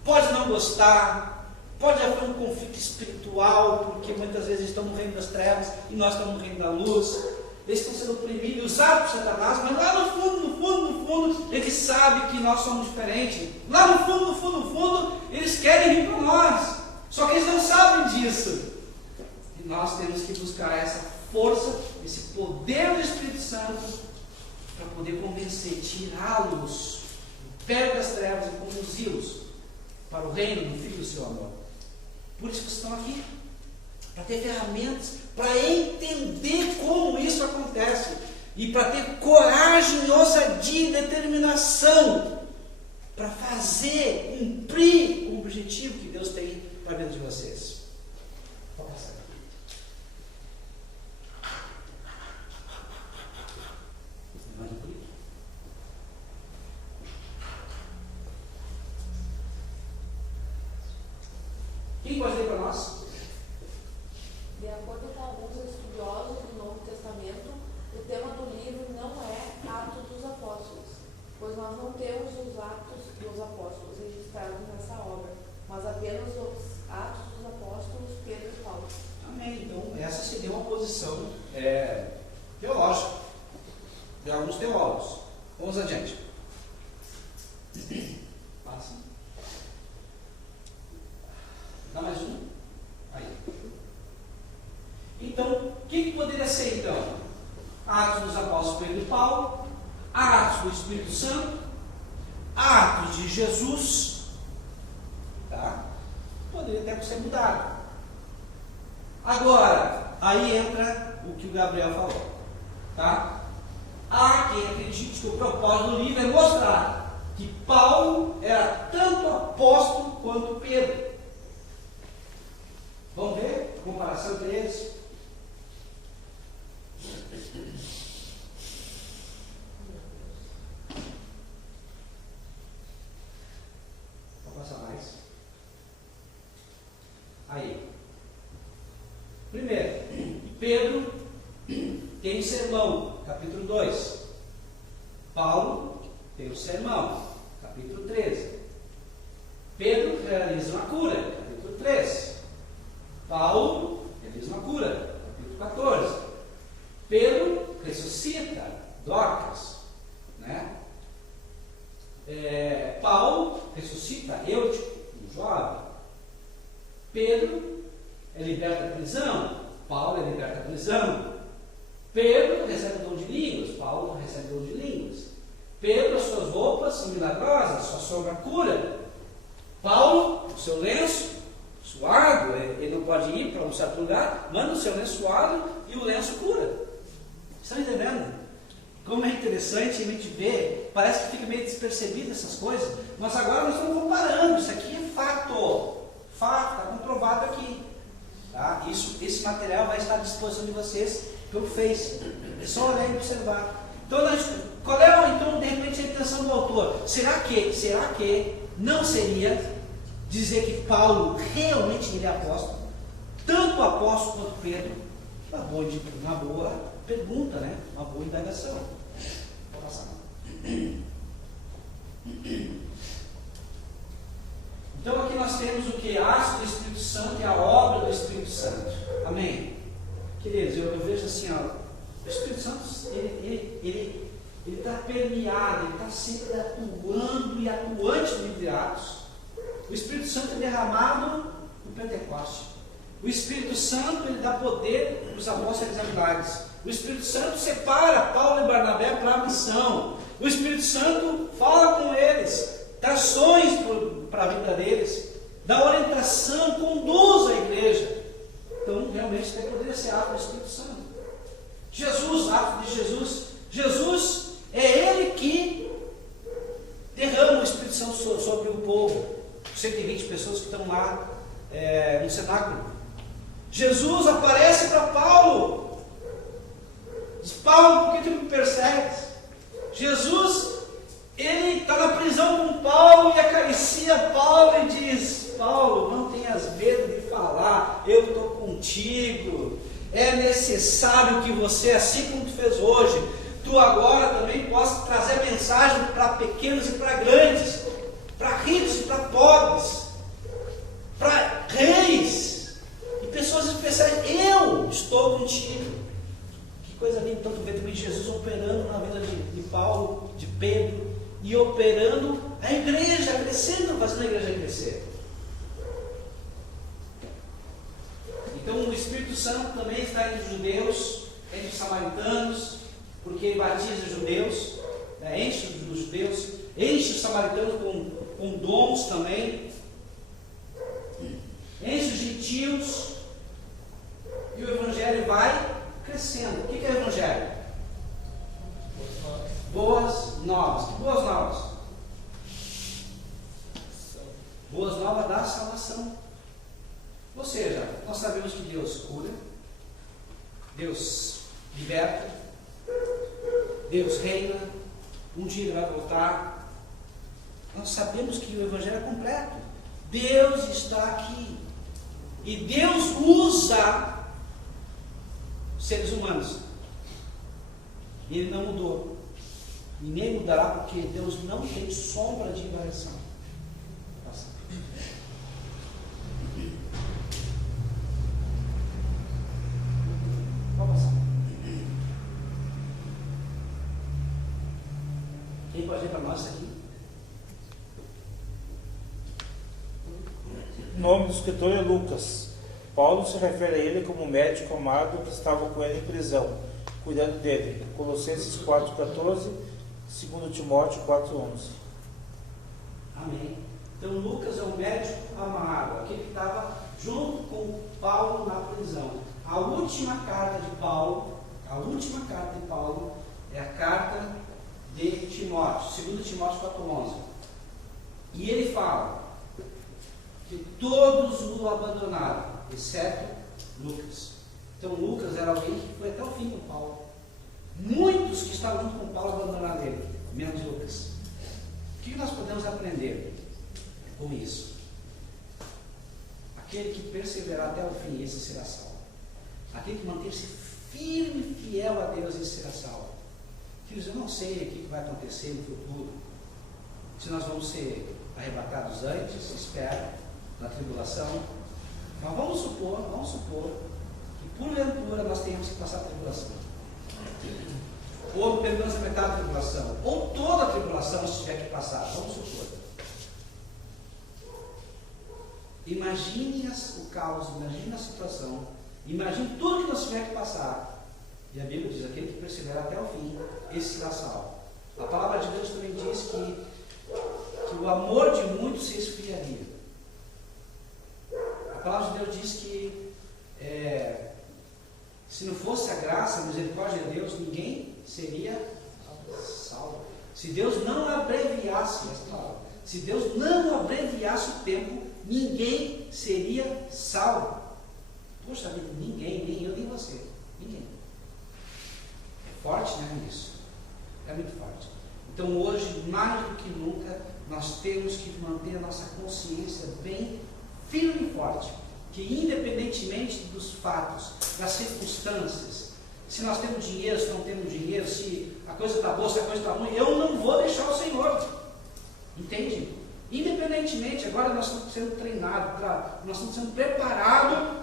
Pode não gostar, pode haver um conflito espiritual, porque muitas vezes estão no reino das trevas e nós estamos no reino da luz. Eles estão sendo oprimidos e usados por Satanás, mas lá no fundo, eles sabem que nós somos diferentes. Lá no fundo, eles querem vir para nós. Só que eles não sabem disso. E nós temos que buscar essa força, esse poder do Espírito Santo, para poder convencer, tirá-los do pé das trevas e conduzi-los para o reino do Filho do seu amor. Por isso que estão aqui, para ter ferramentas, para entender como isso acontece, e para ter coragem, ousadia e determinação, para fazer, cumprir o objetivo que Deus tem para dentro de vocês. Vou passar. Quem pode ler para nós? De acordo com alguns estudiosos do Novo Testamento, o tema do livro não é Atos dos Apóstolos, pois nós não temos os Atos dos Apóstolos registrados nessa obra, mas apenas os Atos dos Apóstolos Pedro e Paulo. Amém. Então, essa seria uma posição teológica de alguns teólogos. Vamos adiante. Passa. Dá mais um. Aí. Então, o que poderia ser então? Atos dos Apóstolos Pedro e Paulo, Atos do Espírito Santo, Atos de Jesus, tá? Poderia até ser mudado. Agora, aí entra o que o Gabriel falou, tá? Há quem acredite que o propósito do livro é mostrar que Paulo era tanto apóstolo quanto Pedro. Vamos ver a comparação entre eles? Vou passar mais. Aí. Primeiro, Pedro tem um sermão, capítulo 2. Paulo tem um sermão, capítulo 13. Pedro realiza uma cura, capítulo 3. Paulo realiza uma cura, capítulo 14. Pedro ressuscita Dorcas, né? Paulo ressuscita Eutico, um jovem. Pedro é liberto da prisão, Paulo é liberto da prisão. Pedro recebe o dom de línguas, Paulo recebe o dom de línguas. Pedro, as suas roupas são milagrosas, sua sombra cura. Paulo, o seu lenço suado, ele não pode ir para um certo lugar, manda o seu lenço suado e o lenço cura. Estão entendendo? Como é interessante a gente ver, parece que fica meio despercebido essas coisas, mas agora nós estamos comparando, isso aqui é fato, está comprovado aqui. Tá? Esse material vai estar à disposição de vocês pelo Face, é só olhar e observar. Então, qual é então, de repente, a intenção do autor? Será que não seria dizer que Paulo realmente ele é apóstolo? Tanto apóstolo quanto Pedro? Uma boa pergunta, né? Uma boa indagação. Vou passar. Então aqui nós temos o que? A arte do Espírito Santo e a obra do Espírito Santo. Amém? Queridos, eu vejo assim, ó, o Espírito Santo, ele está permeado, ele está sempre atuando e atuante no livro de Atos. O Espírito Santo é derramado no Pentecostes. O Espírito Santo, ele dá poder para os apóstolos e milagres. O Espírito Santo separa Paulo e Barnabé para a missão. O Espírito Santo fala com eles, dá sonhos para a vida deles. dá orientação, conduz a igreja. Então, realmente, isso poderia ser ato do Espírito Santo. Jesus, ato de Jesus. Jesus é Ele que derrama o Espírito Santo sobre o povo. 120 pessoas que estão lá no cenáculo. Jesus aparece para Paulo. Diz: Paulo, por que tu me persegues? Jesus, ele está na prisão com Paulo e acaricia Paulo e diz: Paulo, não tenhas medo de falar, eu estou contigo. É necessário que você, assim como tu fez hoje, tu agora também possa trazer mensagem para pequenos e para grandes, para ricos e para pobres, para reis e pessoas especiais. Eu estou contigo. Que coisa linda. Então tu vê também Jesus operando na vida de Paulo, de Pedro, e operando a igreja, crescendo, fazendo a igreja crescer. Então o Espírito Santo também está entre os judeus, entre os samaritanos, porque ele batiza os judeus, enche os judeus, enche os samaritanos com dons também, enche os gentios, e o evangelho vai crescendo. O que é o evangelho? Boas novas. Que boas novas? Boas novas da salvação. Ou seja, nós sabemos que Deus cura, Deus liberta, Deus reina, um dia Ele vai voltar. Nós sabemos que o evangelho é completo. Deus está aqui. E Deus usa seres humanos. E Ele não mudou. E nem mudará, porque Deus não tem sombra de variação. Pode passar. Quem pode ler para nós aqui? O nome do escritor é Lucas. Paulo se refere a ele como médico amado que estava com ele em prisão, cuidando dele. Colossenses 4,14, 2 Timóteo 4,11. Amém. Então Lucas é o médico amado, aquele que estava junto com Paulo na prisão. A última carta de Paulo é a carta de Timóteo, 2 Timóteo 4,11. E ele fala que todos o abandonaram, exceto Lucas. Então Lucas era alguém que foi até o fim com Paulo. Muitos que estavam junto com Paulo abandonaram ele, menos Lucas. O que nós podemos aprender com isso? Aquele que perseverar até o fim, esse será salvo. Aquele que manter-se firme e fiel a Deus, esse será salvo. Filhos, eu não sei o que vai acontecer no futuro, se nós vamos ser arrebatados antes, espero, na tribulação. Mas vamos supor que porventura nós tenhamos que passar a tribulação. Ou pelo menos a metade da tribulação, ou toda a tribulação se tiver que passar, vamos supor. Imagine o caos, imagine a situação, imagine tudo que nós tiver que passar. E a Bíblia diz: aquele que perseverar até o fim, esse será salvo. A palavra de Deus também diz que o amor de muitos se esfriaria. A palavra de Deus diz que se não fosse a graça, a misericórdia de Deus, ninguém seria salvo. Se Deus não abreviasse essa palavra, se Deus não abreviasse o tempo, ninguém seria salvo. Poxa vida, ninguém, nem eu, nem você. Ninguém. É forte, né, isso? É muito forte. Então hoje, mais do que nunca, nós temos que manter a nossa consciência bem firme e forte, que independentemente dos fatos, das circunstâncias, se nós temos dinheiro, se não temos dinheiro, se a coisa está boa, se a coisa está ruim, eu não vou deixar o Senhor. Entende? Independentemente, agora nós estamos sendo treinados, nós estamos sendo preparados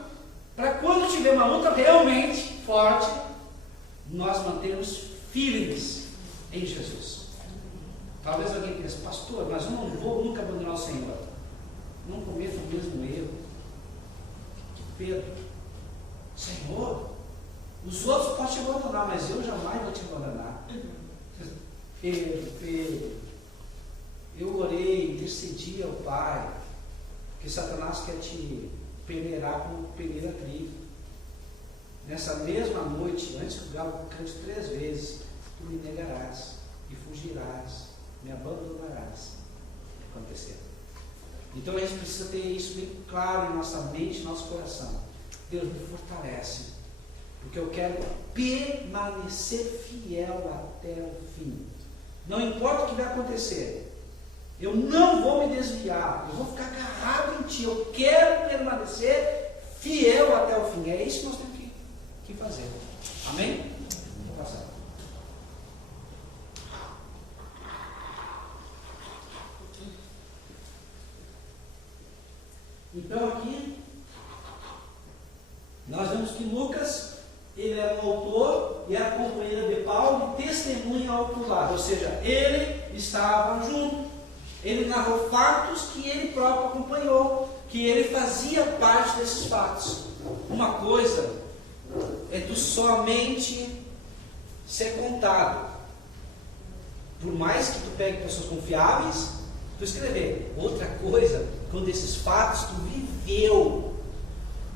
para quando tiver uma luta realmente forte, nós mantermos firmes em Jesus. Talvez alguém pense: pastor, mas eu não vou nunca abandonar o Senhor. Não cometa o mesmo erro que Pedro. Senhor, os outros podem te abandonar, mas eu jamais vou te abandonar. Pedro, eu orei, intercedi ao Pai. que Satanás quer te peneirar como peneira trigo. Nessa mesma noite, antes que o galo cante 3 vezes, tu me negarás e fugirás, me abandonarás. Acontecer. Então a gente precisa ter isso bem claro em nossa mente, em nosso coração. Deus me fortalece, porque eu quero permanecer fiel até o fim. Não importa o que vai acontecer, eu não vou me desviar, eu vou ficar agarrado em Ti, eu quero permanecer fiel até o fim. É isso que nós temos que fazer. Amém? Vou passar. Então aqui nós vemos que Lucas, ele era o autor e era companheiro de Paulo e testemunha ao outro lado, ou seja, ele estava junto, ele narrou fatos que ele próprio acompanhou, que ele fazia parte desses fatos. Uma coisa é tu somente ser contado, por mais que tu pegue pessoas confiáveis, tu escrever. Outra coisa, quando esses fatos tu viveu.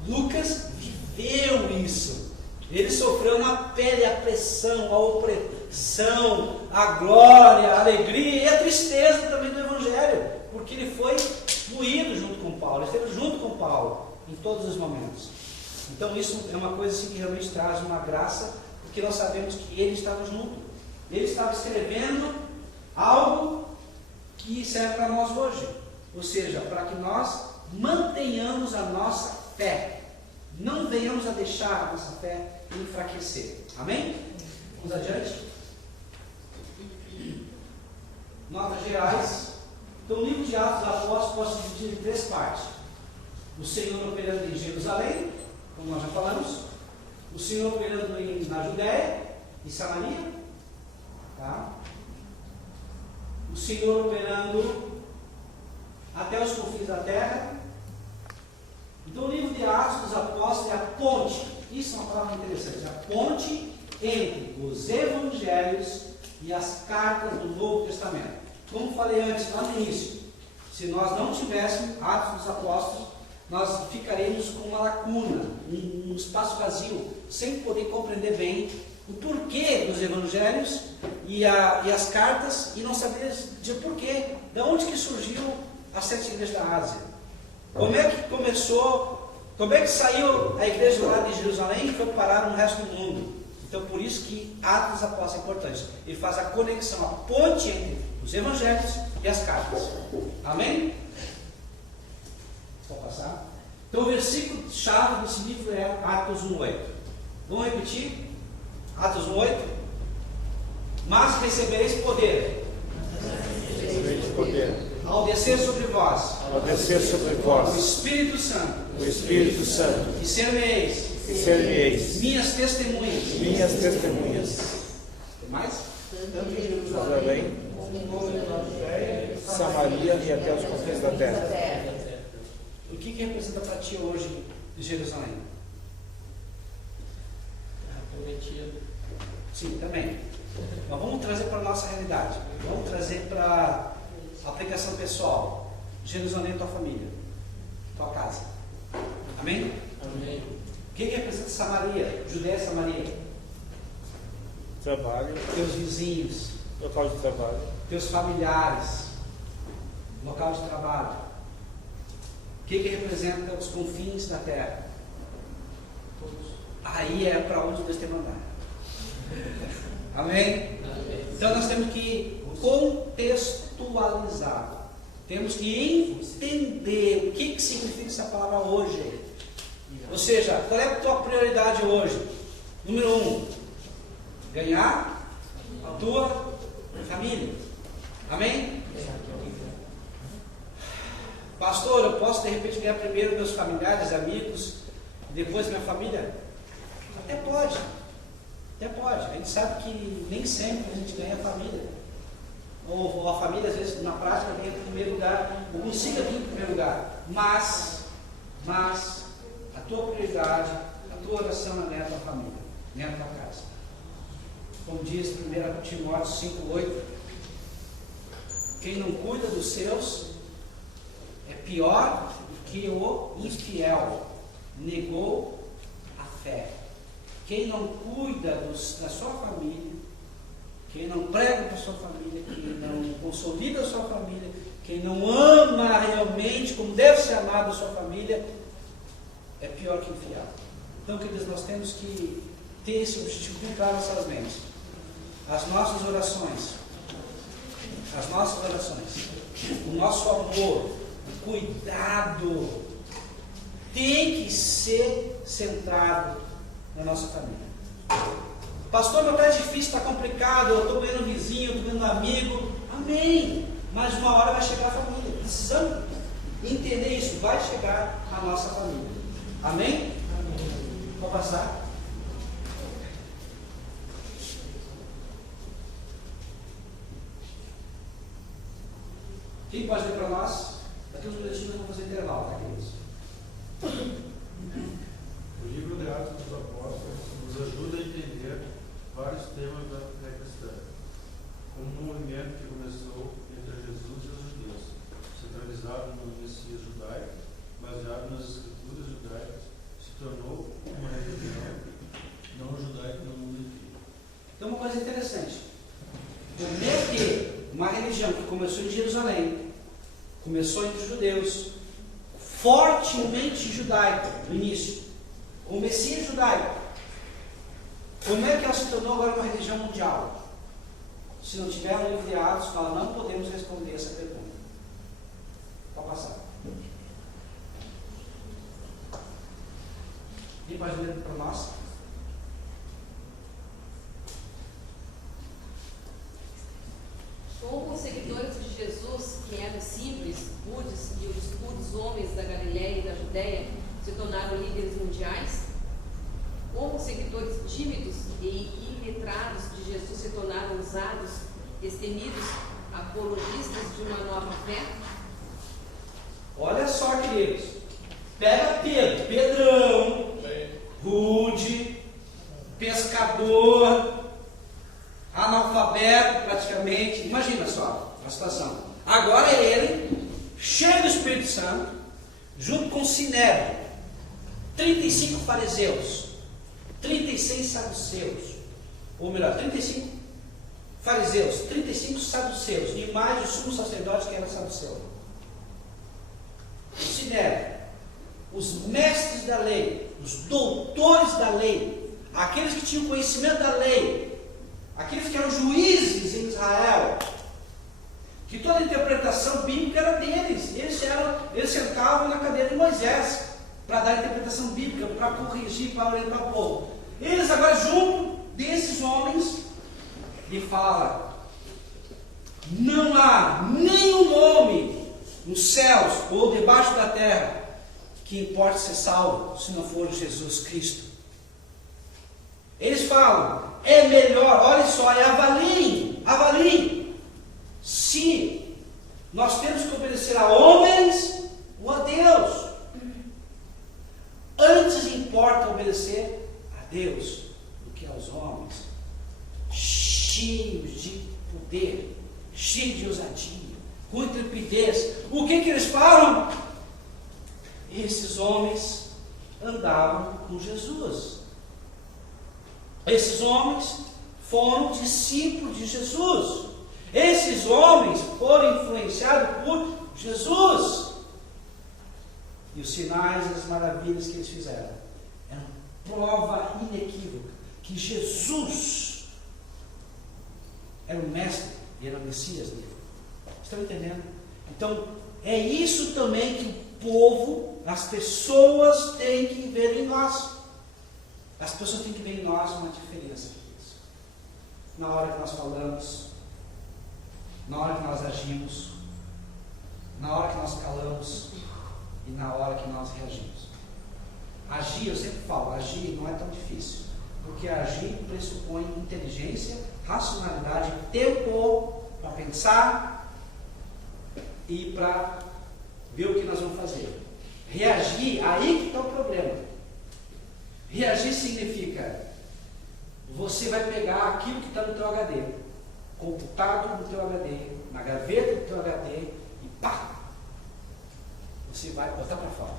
Lucas viveu isso. Ele sofreu na pele a pressão, a opressão, a glória, a alegria e a tristeza também do Evangelho, porque ele foi fluído junto com Paulo, ele esteve junto com Paulo em todos os momentos. Então isso é uma coisa assim, que realmente traz uma graça, porque nós sabemos que ele estava junto, ele estava escrevendo algo que serve para nós hoje, ou seja, para que nós mantenhamos a nossa fé, não venhamos a deixar a nossa fé enfraquecer. Amém? Vamos adiante. Notas gerais. Então o livro de Atos dos Apóstolos pode se dividir em 3 partes. O Senhor operando em Jerusalém, como nós já falamos. O Senhor operando na Judéia e Samaria. Tá? O Senhor operando até os confins da terra. Então o livro de Atos dos Apóstolos é a ponte, isso é uma palavra interessante, a ponte entre os evangelhos e as cartas do Novo Testamento. Como falei antes, lá no início, se nós não tivéssemos Atos dos Apóstolos, nós ficaremos com uma lacuna, um espaço vazio, sem poder compreender bem o porquê dos evangelhos e as cartas, e não saber de porquê, de onde que surgiu as 7 igrejas da Ásia. Como é que começou, como é que saiu a igreja lá de Jerusalém e foi parar no resto do mundo? Então por isso que Atos dos Apóstolos é importante. Ele faz a conexão, a ponte entre os evangelhos e as cartas. Amém? Vou passar. Então o versículo chave desse livro é Atos 1:8. Vamos repetir? Atos 1:8. Mas recebereis poder. Recebereis poder. Ao descer sobre vós. Ao descer sobre O vós. Espírito Santo. O Espírito Santo. E ser-me-eis. E ser-me-eis. Minhas testemunhas. Minhas testemunhas. Tem mais? Jerusalém, Samaria e até os confins da terra. O que representa para ti hoje Jerusalém? Prometido. Sim, também. Mas vamos trazer para a nossa realidade. Vamos trazer para a aplicação pessoal. Jerusalém é tua família, tua casa. Amém? Amém. O que representa Samaria? Judéia e Samaria? Trabalho, Teus vizinhos, local de trabalho. teus familiares, local de trabalho. O que representa os confins da terra? Aí é para onde Deus te mandar. Amém? Então nós temos que contextualizar. Temos que entender o que significa essa palavra hoje. Ou seja, qual é a tua prioridade hoje? Número 1, ganhar a tua família. Amém? Pastor, eu posso de repente ganhar primeiro meus familiares, amigos, e depois minha família? Até pode. Até pode. A gente sabe que nem sempre a gente ganha a família. Ou a família, às vezes, na prática, vem em primeiro lugar, ou consiga vir em primeiro lugar. Mas, a tua prioridade, a tua oração não é a tua família, nem a tua casa. Como diz 1 Timóteo 5:8, quem não cuida dos seus é pior que o infiel negou a fé. Quem não cuida da sua família, quem não prega para a sua família, quem não consolida a sua família, quem não ama realmente como deve ser amado a sua família, é pior que infiel. Então, queridos, nós temos que ter esse objetivo bem claro nas nossas mentes. As nossas orações, o nosso amor, o cuidado, tem que ser centrado na nossa família. Pastor, meu pai é difícil, está complicado, eu estou ganhando vizinho, eu estou ganhando amigo. Amém. Mas uma hora vai chegar a família. Precisamos entender isso. Vai chegar a nossa família. Amém? Pode passar. Quem pode ler para nós? Daqui uns minutinhos nós vamos fazer intervalo, tá, queridos? O livro de Atos dos Apóstolos nos ajuda a entender vários temas da fé cristã, como um movimento que começou entre Jesus e os judeus, centralizado no Messias judaico, baseado nas escrituras judaicas, se tornou uma religião não judaica no mundo inteiro. Então, uma coisa interessante. Primeiro que uma religião que começou em Jerusalém, começou entre os judeus, fortemente judaica no início, o Messias judaico, como é que ela se tornou agora uma religião mundial? Se não tiver um livro de Atos, nós não podemos responder essa pergunta. Pode passar. Quem pode ler para nós? Como os seguidores de Jesus, que eram simples, rudes e os rudes homens da Galiléia e da Judéia, se tornaram líderes mundiais? Como os seguidores tímidos e iletrados de Jesus se tornaram usados, destemidos, apologistas de uma nova fé? Olha só, queridos. Pega Pedro, Pedrão, rude, pescador, analfabeto praticamente. Imagina só a situação. Agora ele, cheio do Espírito Santo, junto com o Sinédrio, 35 fariseus, 36 saduceus, ou melhor, 35 fariseus, 35 saduceus, e mais os sumos sacerdotes que eram saduceus. O Sinédrio, os mestres da lei, os doutores da lei, aqueles que tinham conhecimento da lei, aqueles que eram juízes em Israel, que toda a interpretação bíblica era deles. Eles sentavam na cadeira de Moisés para dar a interpretação bíblica, para corrigir, para orientar o povo. Eles agora, junto desses homens, lhe falam: não há nenhum nome nos céus ou debaixo da terra que importe ser salvo se não for Jesus Cristo. Eles falam: é melhor, olha só, avaliem se nós temos que obedecer a homens ou a Deus. Antes importa obedecer a Deus do que aos homens, cheios de poder, cheios de ousadia, com intrepidez. O que eles falam? Esses homens andavam com Jesus. Esses homens foram discípulos de Jesus. Esses homens foram influenciados por Jesus. E os sinais e as maravilhas que eles fizeram eram prova inequívoca que Jesus era o mestre e era o Messias dele. Estão entendendo? Então, é isso também que o povo, as pessoas têm que ver em nós. As pessoas têm que ver em nós uma diferença. Na hora que nós falamos, na hora que nós agimos, na hora que nós calamos e na hora que nós reagimos. Agir, eu sempre falo, agir não é tão difícil, porque agir pressupõe inteligência, racionalidade, tempo para pensar e para ver o que nós vamos fazer. Reagir, aí que está o problema. Reagir significa, você vai pegar aquilo que está no teu HD, computado no teu HD, na gaveta do teu HD, e pá! você vai botar para fora.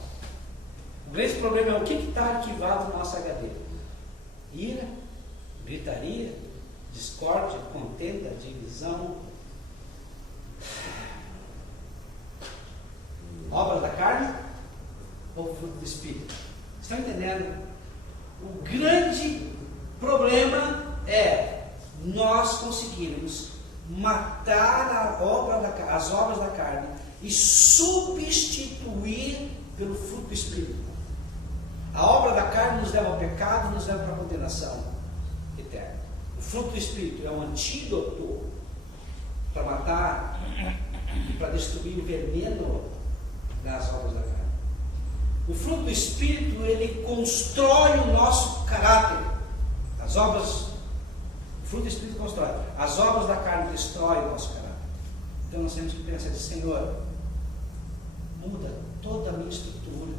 O grande problema é o que está arquivado no nosso HD. Ira, gritaria, discórdia, contenda, divisão, obra da carne ou fruto do Espírito. Estão entendendo? O grande problema é nós conseguirmos matar as obras da carne e substituir pelo fruto do Espírito. A obra da carne nos leva ao pecado, nos leva para a condenação eterna. O fruto do Espírito é um antídoto para matar e para destruir o veneno das obras da carne. O fruto do Espírito, ele constrói o nosso caráter. As obras, o fruto do Espírito constrói. As obras da carne destroem o nosso caráter. Então nós temos que pensar assim, Senhor, muda toda a minha estrutura,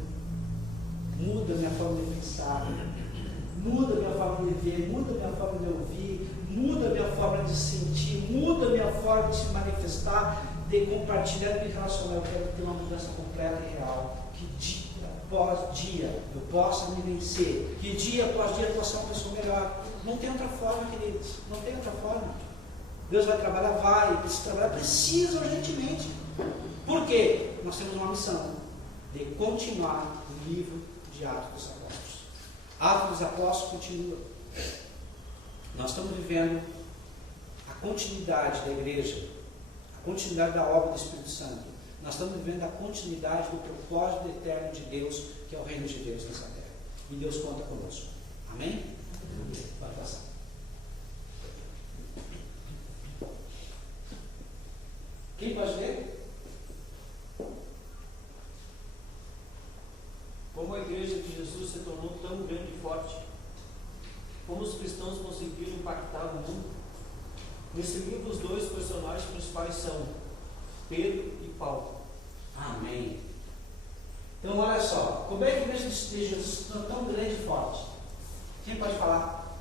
muda a minha forma de pensar, muda a minha forma de ver, muda a minha forma de ouvir, muda a minha forma de sentir, muda a minha forma de se manifestar, de compartilhar, de me relacionar. Eu quero ter uma mudança completa e real, que dia após dia eu possa me vencer, que dia após dia eu possa ser uma pessoa melhor. Não tem outra forma, queridos, não tem outra forma. Deus vai trabalhar, precisa trabalhar, precisa urgentemente. Por quê? Nós temos uma missão de continuar o livro de Atos dos Apóstolos. Atos dos Apóstolos continua. Nós estamos vivendo a continuidade da igreja, a continuidade da obra do Espírito Santo. Nós estamos vivendo a continuidade do propósito eterno de Deus, que é o reino de Deus nessa terra. E Deus conta conosco. Amém? Pode passar. Quem pode ler? Como a igreja de Jesus se tornou tão grande e forte, como os cristãos conseguiram impactar o mundo. Nesse livro, os dois personagens principais são Pedro e Paulo. Amém. Então, olha só, como é que a igreja de Jesus se tornou tão grande e forte? Quem pode falar?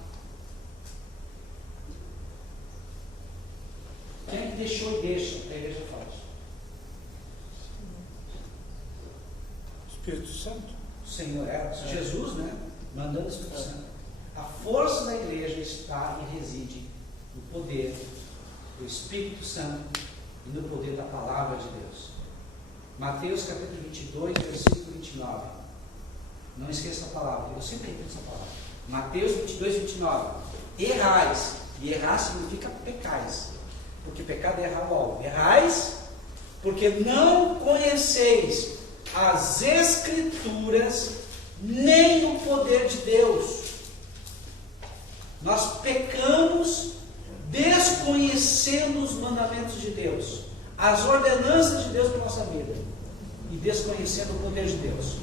Quem é que deixou e deixa a igreja forte? Espírito Santo. O Senhor Jesus, né? Mandando o Espírito Santo. A força da igreja está e reside no poder do Espírito Santo e no poder da palavra de Deus. Mateus capítulo 22, versículo 29. Não esqueça a palavra, eu sempre repito essa palavra. Mateus 22, 29. Errais, e errar significa pecais, porque pecado é errar logo. Errais, porque não conheceis as Escrituras, nem o poder de Deus. Nós pecamos desconhecendo os mandamentos de Deus, as ordenanças de Deus para a nossa vida, e desconhecendo o poder de Deus.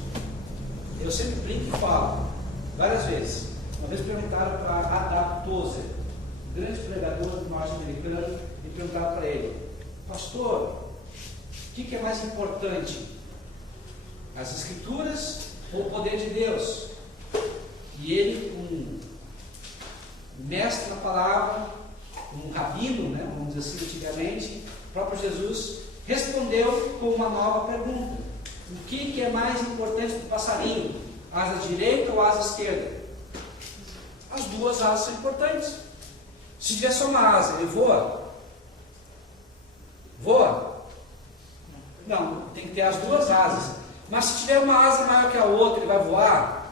Eu sempre brinco e falo, várias vezes. Uma vez perguntaram para A.W. Tozer, um grande pregador norte-americano, e perguntaram para ele: pastor, o que é mais importante? As Escrituras ou o poder de Deus? E ele, um mestre da palavra, um rabino, né, vamos dizer assim, antigamente, o próprio Jesus respondeu com uma nova pergunta: o que é mais importante para o passarinho? Asa direita ou asa esquerda? As duas asas são importantes. Se tiver só uma asa, ele voa? Voa? Não, tem que ter as duas asas. Mas se tiver uma asa maior que a outra, ele vai voar?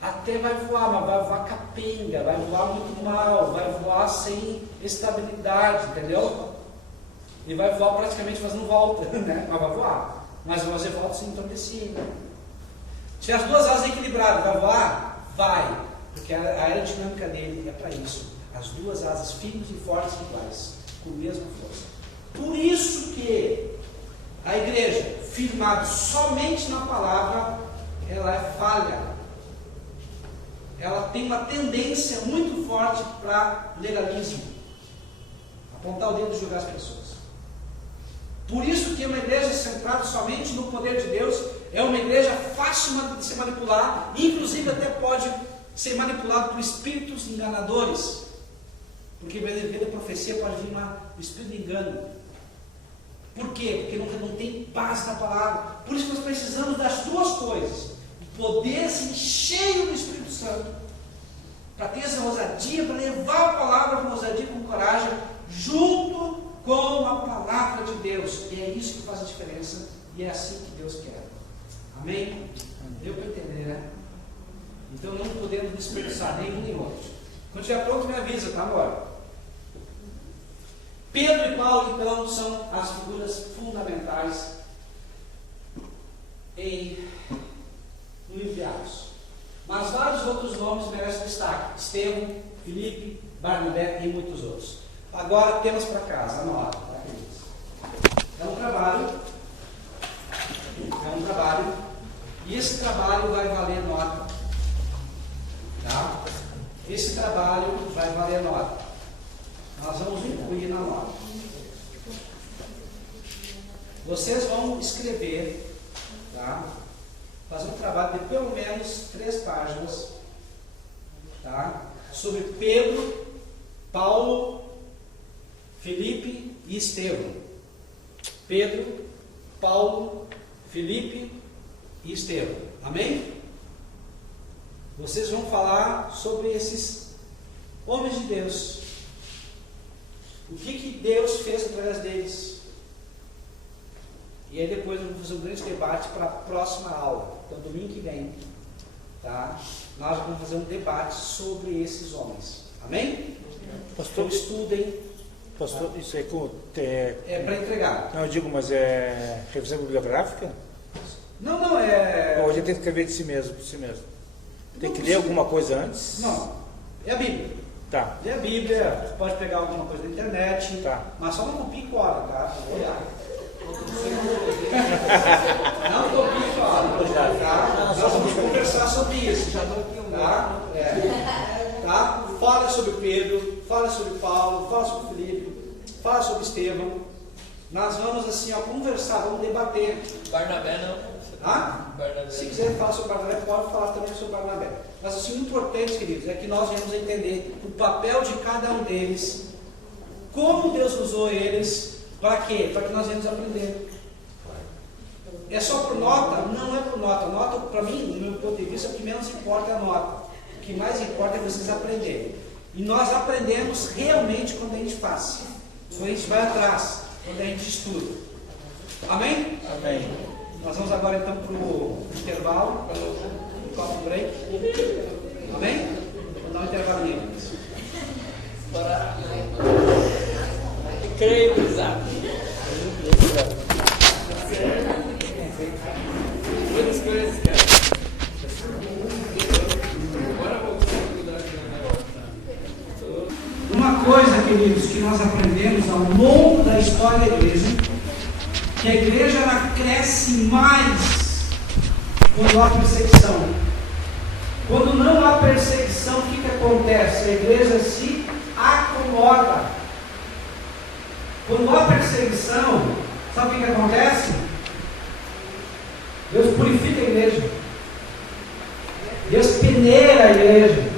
Até vai voar, mas vai voar capenga, vai voar muito mal, vai voar sem estabilidade, entendeu? E vai voar praticamente fazendo volta, né? Mas vai voar. Mas vai fazer volta sem entorpecer. Se as duas asas equilibradas, vai voar? Vai. Porque a aerodinâmica dele é para isso. As duas asas firmes e fortes iguais, com a mesma força. Por isso que a igreja, firmada somente na palavra, ela é falha. Ela tem uma tendência muito forte para legalismo, apontar o dedo e julgar as pessoas. Por isso que uma igreja centrada somente no poder de Deus é uma igreja fácil de se manipular, inclusive até pode ser manipulado por espíritos enganadores, porque em vez de profecia pode vir um espírito de engano. Por quê? Porque não tem paz na palavra. Por isso que nós precisamos das duas coisas: o poder assim, cheio do Espírito Santo, para ter essa ousadia, para levar a palavra com ousadia, com coragem, junto com a palavra de Deus. E é isso que faz a diferença, e é assim que Deus quer. Amém? Deu para entender, né? Então não podemos desperdiçar nenhum nem outro. Quando estiver pronto, me avisa, tá, agora? Pedro e Paulo, então, são as figuras fundamentais no livro de Atos. Mas vários outros nomes merecem destaque: Estevão, Filipe, Barnabé e muitos outros. Agora temos para casa, anota, tá, queridos? É um trabalho, e esse trabalho vai valer nota, tá? Esse trabalho vai valer nota. Nós vamos incluir na nota. Vocês vão escrever, tá? Fazer um trabalho de pelo menos 3 páginas, tá? Sobre Pedro, Paulo, Filipe e Estevão. Pedro, Paulo, Filipe e Estevão. Amém? Vocês vão falar sobre esses homens de Deus. O que Deus fez através deles. E aí depois nós vamos fazer um grande debate para a próxima aula. Então domingo que vem, tá? Nós vamos fazer um debate sobre esses homens. Amém? Pastor, então estudem. Pastor, tá? Isso aí é para entregar. Não, eu digo, mas é revisão bibliográfica? Não, é... Ou a gente tem que escrever de si mesmo, por si mesmo? Tem que ler alguma coisa antes? Não, é a Bíblia. Tá. Lê a Bíblia, você pode pegar alguma coisa da internet, tá. Mas só não copie e cola, tá? Não copie e cola, tá? Nós vamos conversar sobre isso, já estou aqui, tá? Tá? Fala sobre Pedro, fala sobre Paulo, fala sobre Filipe, fala sobre Estevão. Nós vamos assim, ó, conversar, vamos debater. Barnabé não. Barnabé. Se quiser falar sobre Barnabé, pode falar também sobre Barnabé. Mas assim, o importante, queridos, é que nós venhamos a entender o papel de cada um deles, como Deus usou eles, para quê? Para que nós venhamos aprender. É só por nota? Não é por nota. Nota, para mim, no meu ponto de vista, o que menos importa é a nota. O que mais importa é vocês aprenderem. E nós aprendemos realmente quando a gente faz. Quando a gente vai atrás, quando a gente estuda. Amém? Amém. Nós vamos agora então para o intervalo, para o coffee break. Amém? Vamos dar um intervalinho. Creio, exato. Muitas coisas, cara. Uma coisa, queridos, que nós aprendemos ao longo da história da igreja, que a igreja ela cresce mais quando há perseguição. Quando não há perseguição, o que acontece? A igreja se acomoda. Quando há perseguição, sabe o que acontece? Deus purifica a igreja. Deus peneira a igreja.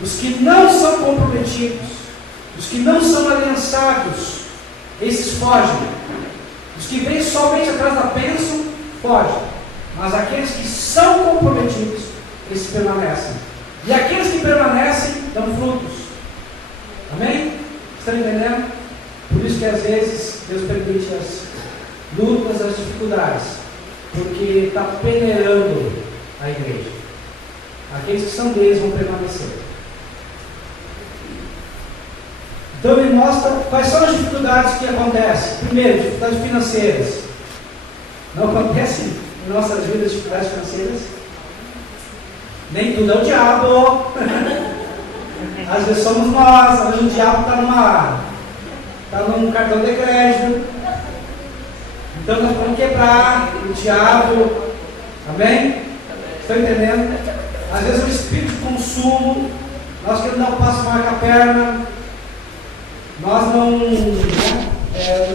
Os que não são comprometidos, os que não são aliançados, esses fogem. Os que vêm somente atrás da bênção, fogem. Mas aqueles que são comprometidos, eles permanecem. E aqueles que permanecem, dão frutos. Amém? Estão entendendo? Por isso que às vezes Deus permite as lutas, as dificuldades. Porque está peneirando a igreja. Aqueles que são deles vão permanecer. Então ele mostra quais são as dificuldades que acontecem. Primeiro, dificuldades financeiras. Não acontecem em nossas vidas dificuldades financeiras? Nem tudo é o diabo. Às vezes somos nós, às vezes o diabo está num cartão de crédito. Então nós vamos quebrar o diabo. Amém? Estão entendendo? Às vezes é o espírito de consumo. Nós queremos dar um passo maior com a perna. Nós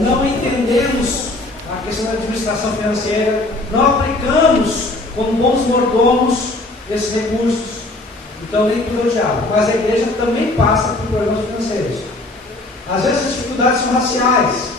não entendemos a questão da administração financeira, não aplicamos como bons mordomos esses recursos. Então nem tudo é o diabo. Mas a igreja também passa por problemas financeiros. Às vezes as dificuldades são raciais.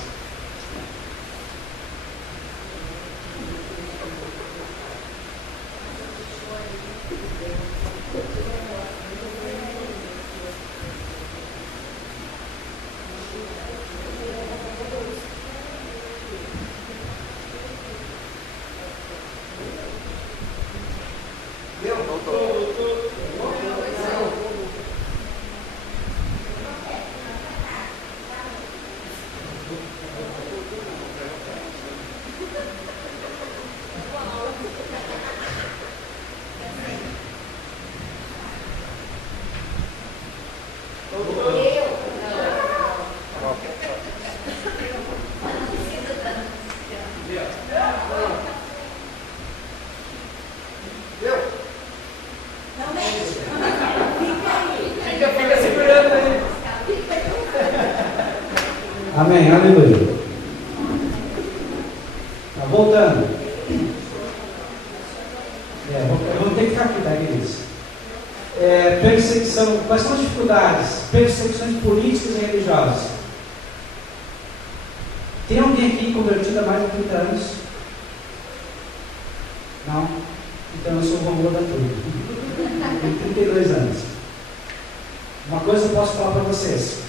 Fica segurando aí. Amém, aleluia. Tá voltando. Vamos ter que ficar aqui, tá, queridos? Perseguição, quais são as dificuldades? Perseguições políticas e religiosas. Tem alguém aqui convertido há mais de 30 anos? Não? Então eu sou o robô da turma. Tenho 32 anos. Uma coisa eu posso falar para vocês.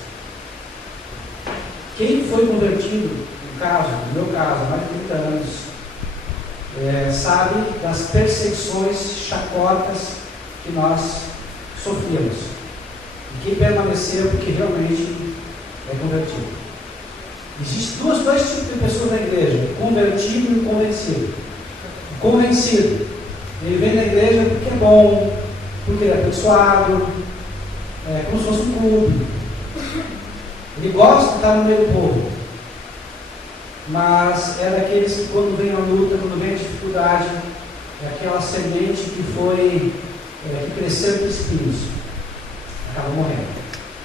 Quem foi convertido, no meu caso, há mais de 30 anos, sabe das perseguições, chacotas que nós sofríamos. E quem permaneceu porque realmente é convertido. Existem dois tipos de pessoas na igreja: convertido e convencido. Convencido, ele vem na igreja porque é bom, porque ele é abençoado, como se fosse um clube. Ele gosta de estar no meio do povo, mas é daqueles que, quando vem a luta, quando vem a dificuldade, é aquela semente que foi, que cresceu entre espinhos, acaba morrendo,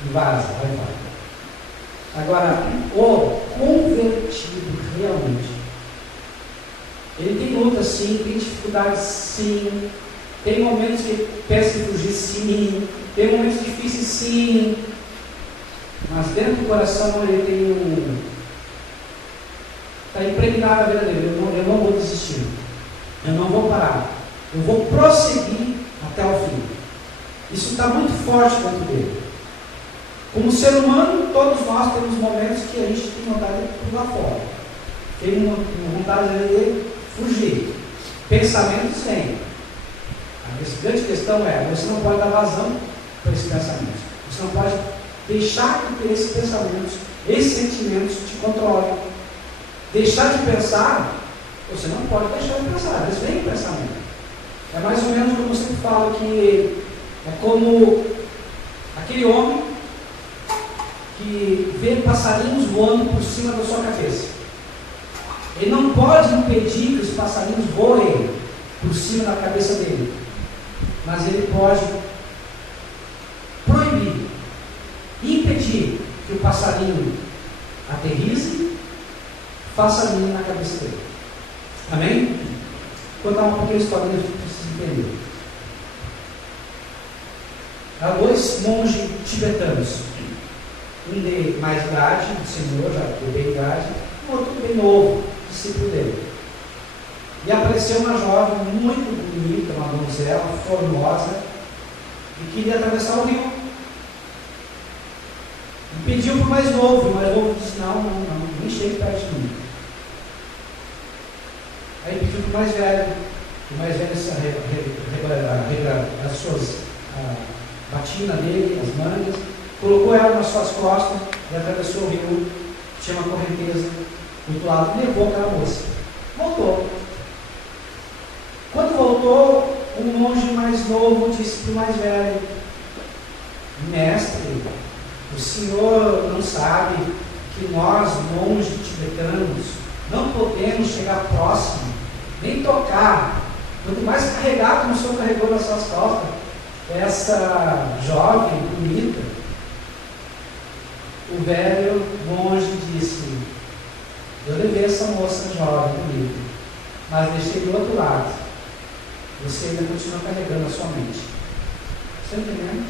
e vaza, vai embora. Agora, o convertido realmente, ele tem luta sim, tem dificuldades sim, tem momentos que pensa em fugir sim, tem momentos difíceis sim, mas dentro do coração ele tem está impregnado a vida dele. Eu não vou desistir, eu não vou parar, eu vou prosseguir até o fim. Isso está muito forte dentro dele. Como ser humano, todos nós temos momentos que a gente tem vontade de pular fora, tem vontade de fugir. Pensamentos vêm. A grande questão é: você não pode dar vazão para esses pensamentos, você não pode deixar que esses pensamentos, esses sentimentos te controlem. Deixar de pensar, você não pode deixar de pensar, eles vêm em pensamento. É mais ou menos como eu sempre falo, que é como aquele homem que vê passarinhos voando por cima da sua cabeça. Ele não pode impedir que os passarinhos voem por cima da cabeça dele, mas ele pode proibir, impedir que o passarinho aterrize, faça ninho na cabeça dele. Amém? Vou contar uma pequena história que vocês entenderem. Há dois monges tibetanos, um de mais idade, do Senhor, já de bem idade, e outro bem novo, discípulo dele. E apareceu uma jovem muito bonita, uma donzela formosa, e queria atravessar o rio. E pediu para o mais novo, e o mais novo disse: não, nem chegue perto de mim. Aí pediu para o mais velho se a batina dele, as mangas, colocou ela nas suas costas e atravessou o rio, tinha uma correnteza do outro lado, e levou aquela moça. Voltou. Quando voltou, um monge mais novo disse para o mais velho: mestre, o senhor não sabe que nós, monges tibetanos, não podemos chegar próximo, nem tocar, quanto mais carregar como o senhor carregou nas suas costas essa jovem bonita. O velho monge disse: eu levei essa moça jovem bonita, mas deixei do outro lado, você ainda continua carregando a sua mente. Você está entendendo?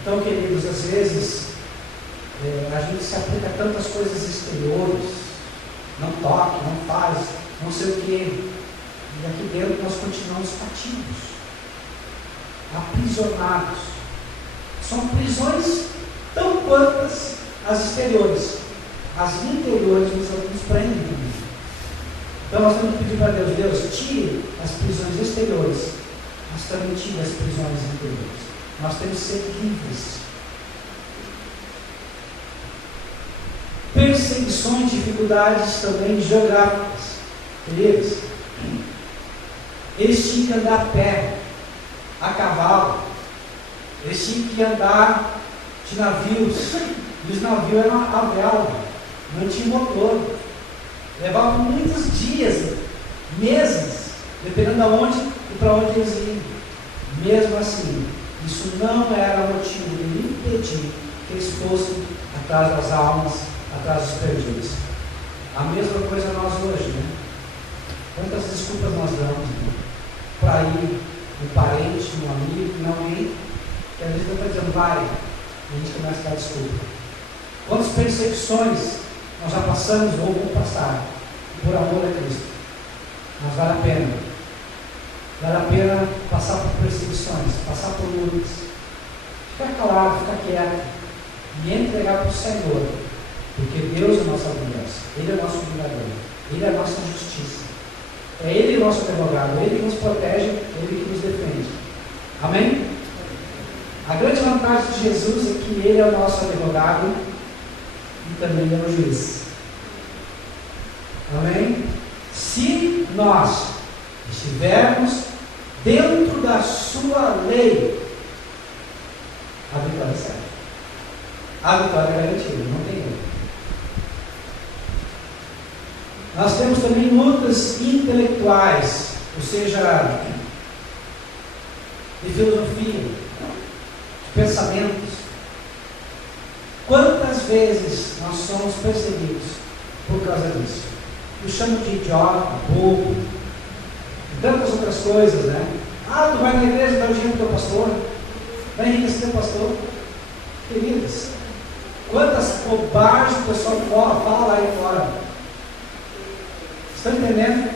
Então, queridos, às vezes a gente se aplica a tantas coisas exteriores, não toque, não faz, não sei o quê, e aqui dentro nós continuamos cativos, aprisionados. São prisões tão quantas as exteriores, as interiores nos prendem. Então nós temos que pedir para Deus: Deus, tire as prisões exteriores, mas também tire as prisões interiores. Nós temos que ser livres. Perseguições, dificuldades também geográficas. Queridos, eles tinham que andar a pé, a cavalo, eles eles tinham que andar de navios, e os navios eram a vela, não tinha motor. Levava muitos dias, meses, dependendo de onde e para onde eles iam. Mesmo assim, isso não era motivo de impedir que eles fossem atrás das almas, atrás dos perdidos. A mesma coisa nós hoje, né? Quantas desculpas nós damos, né? Para ir um parente, um amigo, em alguém que às vezes não está dizendo vai, e a gente começa a dar desculpa. Quantas perseguições nós já passamos ou vamos passar por amor a Cristo? Mas vale a pena. Vale a pena passar por perseguições, passar por lutas. Ficar calado, ficar quieto e entregar para o Senhor. Porque Deus é a nossa aliança, Ele é o nosso vingador, Ele é a nossa justiça. É Ele o nosso advogado, Ele que nos protege, Ele que nos defende. Amém? A grande vantagem de Jesus é que Ele é o nosso advogado e também é o juiz. Amém? Se nós estivermos dentro da sua lei, a vitória é certa. A vitória é garantida, não tem erro. Nós temos também lutas intelectuais, ou seja, de filosofia, de pensamentos. Quantas vezes nós somos perseguidos por causa disso? Eu chamo de idiota, bobo, e tantas outras coisas, né? Ah, tu vai na igreja, dá o dinheiro para o teu pastor, vai enriquecer teu pastor. Queridos, quantas bobagens o pessoal fala lá aí fora. Estão entendendo?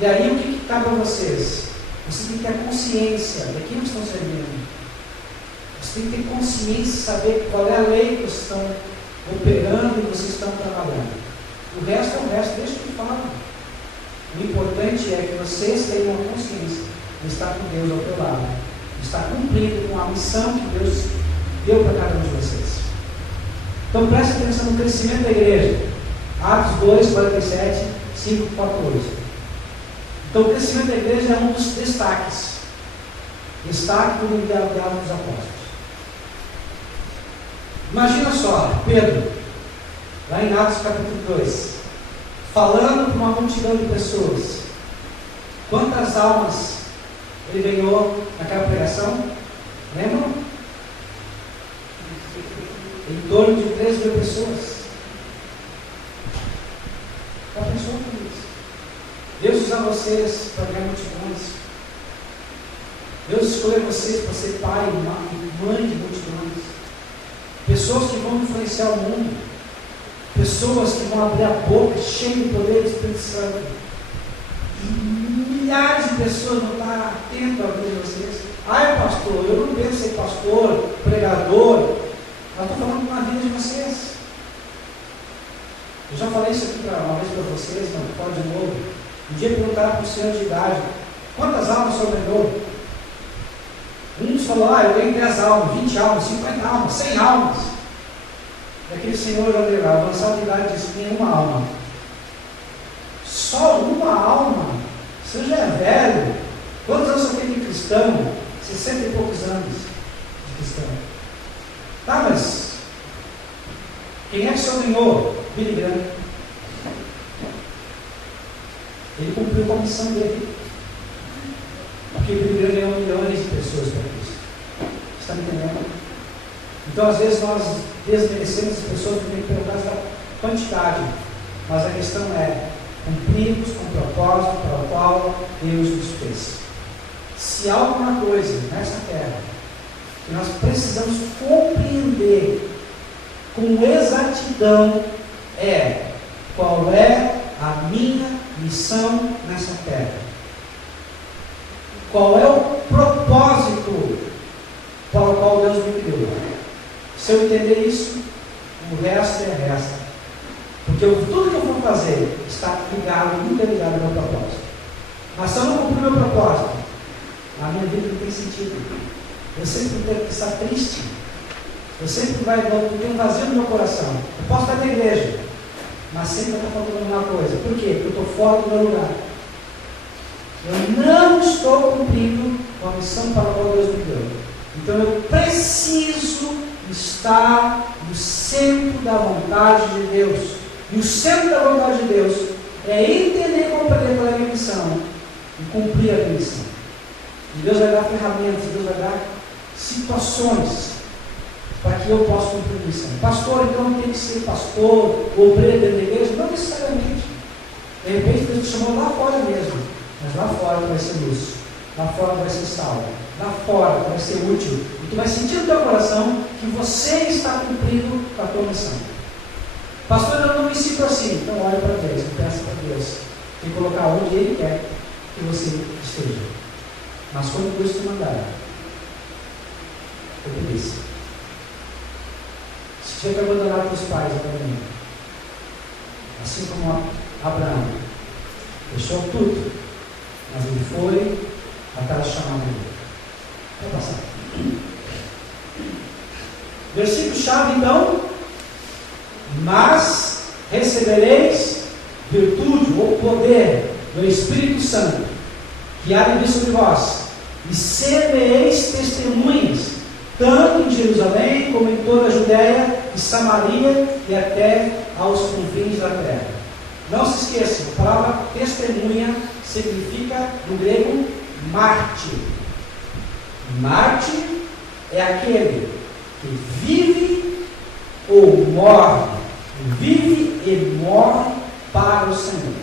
E aí o que cabe a vocês? Você tem que ter a consciência de quem vocês estão servindo. Você tem que ter consciência e saber qual é a lei que vocês estão operando e vocês estão trabalhando. O resto é o resto, deixa que fala. O importante é que vocês tenham a consciência de estar com Deus ao teu lado, de estar cumprindo com a missão que Deus deu para cada um de vocês. Então preste atenção no crescimento da igreja. Atos 2, 47, 5, 4, 8. Então o crescimento da igreja é um dos destaques. Destaque do enviado dos apóstolos. Imagina só, Pedro, lá em Atos capítulo 2, falando para uma multidão de pessoas. Quantas almas ele ganhou naquela pregação? Lembram? Em torno de 3.000 pessoas. Já pensou por isso? Deus usa vocês para ganhar multidões. Deus escolheu vocês para ser pai e mãe de multidões. Pessoas que vão influenciar o mundo. Pessoas que vão abrir a boca cheia de poder do Espírito Santo. E milhares de pessoas vão estar atentas à vida de vocês. Ai, pastor, eu não penso em ser pastor, pregador. Mas estou falando na vida de vocês. Eu já falei isso aqui uma vez para vocês, não pode de novo. Um dia perguntaram para o senhor de idade: quantas almas o senhor ganhou? Uns falaram: eu ganhei 10 almas, 20 almas, 50 almas, 100 almas. E aquele senhor já avançado de idade disse: nenhuma alma. Só uma alma? Você já é velho. Quantos anos você tem de cristão? 60 e poucos anos de cristão. Tá, mas quem é que o senhor ganhou? Billy Graham. Ele cumpriu com a missão dele. Porque Billy Graham ganhou milhões de pessoas para Cristo. Está me entendendo? Então, às vezes, nós desmerecemos as pessoas por causa da quantidade. Mas a questão é cumprirmos com o propósito para o qual Deus nos fez. Se há alguma coisa nessa terra que nós precisamos compreender com exatidão é qual é a minha missão nessa terra. Qual é o propósito para o qual Deus me criou? Se eu entender isso, o resto é resto. Porque tudo que eu vou fazer está ligado, interligado ao meu propósito. Mas se eu não cumprir o meu propósito, a minha vida não tem sentido. Eu sempre tenho que estar triste. Eu sempre tenho um vazio no meu coração. Eu posso estar na igreja, mas sempre está faltando alguma coisa. Por quê? Porque eu estou fora do meu lugar. Eu não estou cumprindo com a missão para a qual Deus me deu. Então eu preciso preciso estar no centro da vontade de Deus. E o centro da vontade de Deus é entender e compreender qual é a minha missão e cumprir a minha missão. E Deus vai dar ferramentas, Deus vai dar situações para que eu possa cumprir a missão. Pastor, então tem que ser pastor, obreiro dentro da igreja? Não necessariamente. De repente Deus te chamou lá fora mesmo, mas lá fora tu vai ser luz, lá fora tu vai ser sal, lá fora tu vai ser útil, e tu vai sentir no teu coração que você está cumprindo a tua missão. Pastor, eu não me sinto assim. Então olha para Deus, peça para Deus, tem que colocar onde Ele quer que você esteja. Mas quando Deus te mandar, obedece. Se tiver que abandonar teus pais, abandone. Assim como Abraão deixou tudo, mas ele foi atrás do chamado dele. Vou passar. Versículo chave então. Mas recebereis virtude ou poder do Espírito Santo, que há de vir sobre vós, e ser-me-eis testemunhas, tanto em Jerusalém como em toda a Judéia e Samaria e até aos confins da terra. Não se esqueçam, a palavra testemunha significa no grego mártir. Mártir é aquele que vive ou morre, vive e morre para o Senhor.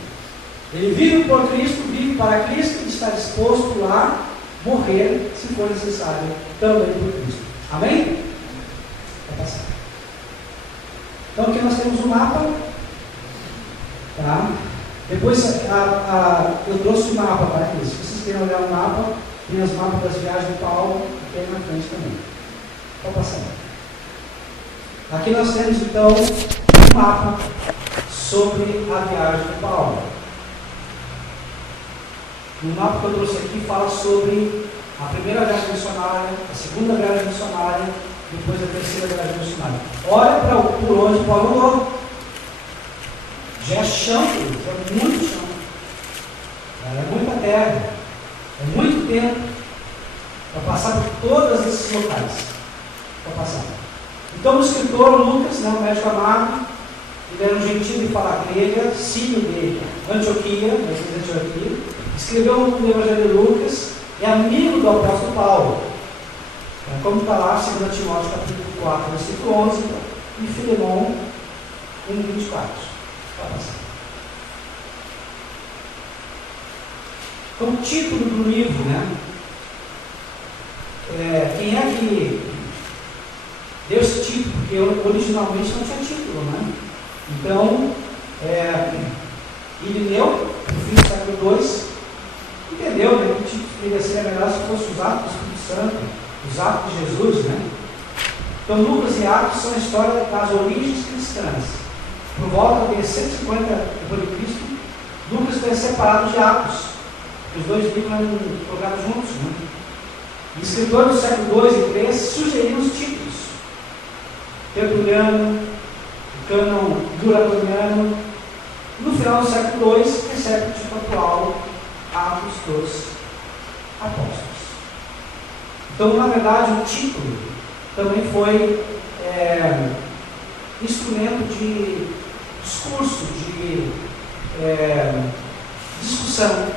Ele vive por Cristo, vive para Cristo e está disposto a morrer, se for necessário, também por Cristo. Amém? Vai passar. Então aqui nós temos um mapa. Tá? Depois eu trouxe o mapa para aqui. Se vocês querem olhar o mapa, tem os mapas das viagens de Paulo aqui na frente também. Pode passar. Aqui nós temos então um mapa sobre a viagem de Paulo. O mapa que eu trouxe aqui fala sobre a primeira viagem missionária, a segunda viagem missionária, depois a terceira viagem missionária. Olha para por onde Paulo andou. Já é chão, é muito chão. É muita terra. É muito tempo para passar por todos esses locais. Para passar. Então o escritor Lucas, o médico amado, ele era um gentio de fala grega, sírio de Antioquia, escreveu o Evangelho de Lucas, é amigo do apóstolo Paulo. Como está lá, 2 Timóteo capítulo 4, versículo 11, e Filemão 1, 24. Como título do livro, né? Quem é que deu esse título? Porque originalmente não tinha título, né? Então, Irineu, no fim do século II, entendeu, né, que o título deveria ser melhor se fosse os Atos do Espírito Santo, os Atos de Jesus, né? Então, Lucas e Atos são a história das origens cristãs. Por volta de 150 d.C., Lucas foi separado de Atos. Os dois livros eram colocados juntos. Né? E escritores do século II e III sugeriram os títulos. Tertuliano, cânon Duratoniano. No final do século II, recebe o título atual, Atos dos Apóstolos. Então, na verdade, o título também foi instrumento de discurso, de discussão,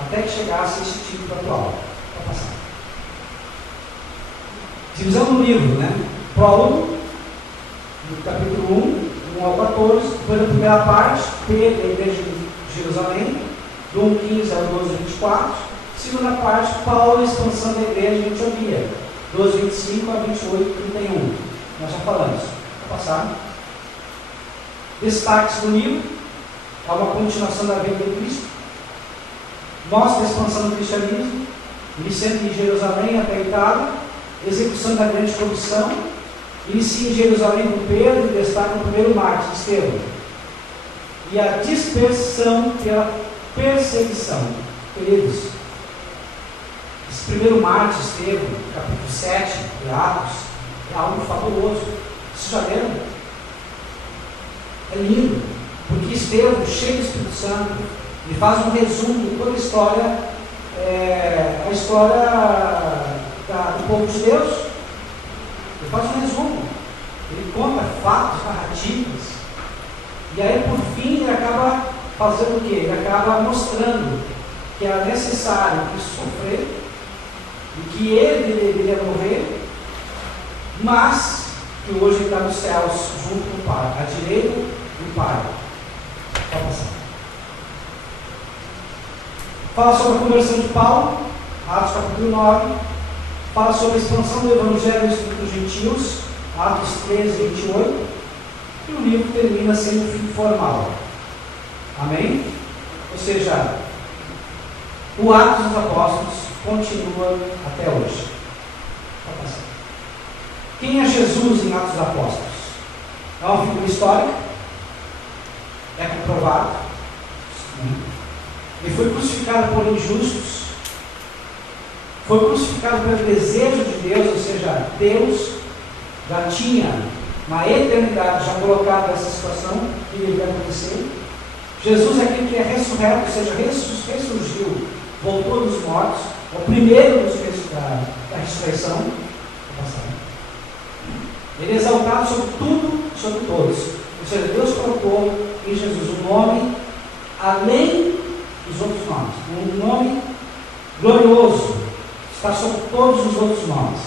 até que chegasse esse título atual. Para passar. Divisão do livro, né? Prólogo, do capítulo 1 ao 14, depois da primeira parte, Pedro, a igreja de Jerusalém, do 1:15 ao 12:24. Segunda parte, Paulo, a expansão da igreja de Antioquia, 12:25 a 28:31. Nós já falamos. Vou passar. Destaques do livro: há uma continuação da vida de Cristo, mostra a expansão do cristianismo, iniciando em Jerusalém até a Itália, execução da grande comissão, inicia em Jerusalém com Pedro e destaca o primeiro mártir, Estevão, e a dispersão pela perseguição. Queridos, esse primeiro mártir, Estevão, capítulo 7 de Atos, é algo fabuloso. Vocês já leram? É lindo, porque Estevão, cheio do Espírito Santo, ele faz um resumo de toda a história, a história do povo de Deus. E aí, por fim, ele acaba fazendo o quê? Ele acaba mostrando que é necessário sofrer e que ele deveria morrer, mas que hoje ele está nos céus junto com o Pai, à direita do Pai. Pode passar. Fala sobre a conversão de Paulo, Atos capítulo 9. Fala sobre a expansão do Evangelho dos gentios, Atos 13, 28. E o livro termina sem um fim formal. Amém? Ou seja, o Atos dos Apóstolos continua até hoje. Pode passar. Quem é Jesus em Atos dos Apóstolos? É uma figura histórica, é comprovado. Ele foi crucificado por injustos, foi crucificado pelo desejo de Deus, ou seja, Deus já tinha uma eternidade já colocada nessa situação que iria acontecer. Jesus é aquele que é ressurreto, ou seja, ressurgiu, voltou dos mortos, é o primeiro da ressurreição. Ele é exaltado sobre tudo, sobre todos. Ou seja, Deus colocou em Jesus um nome além dos outros nomes. Um nome glorioso. Está sobre todos os outros nomes.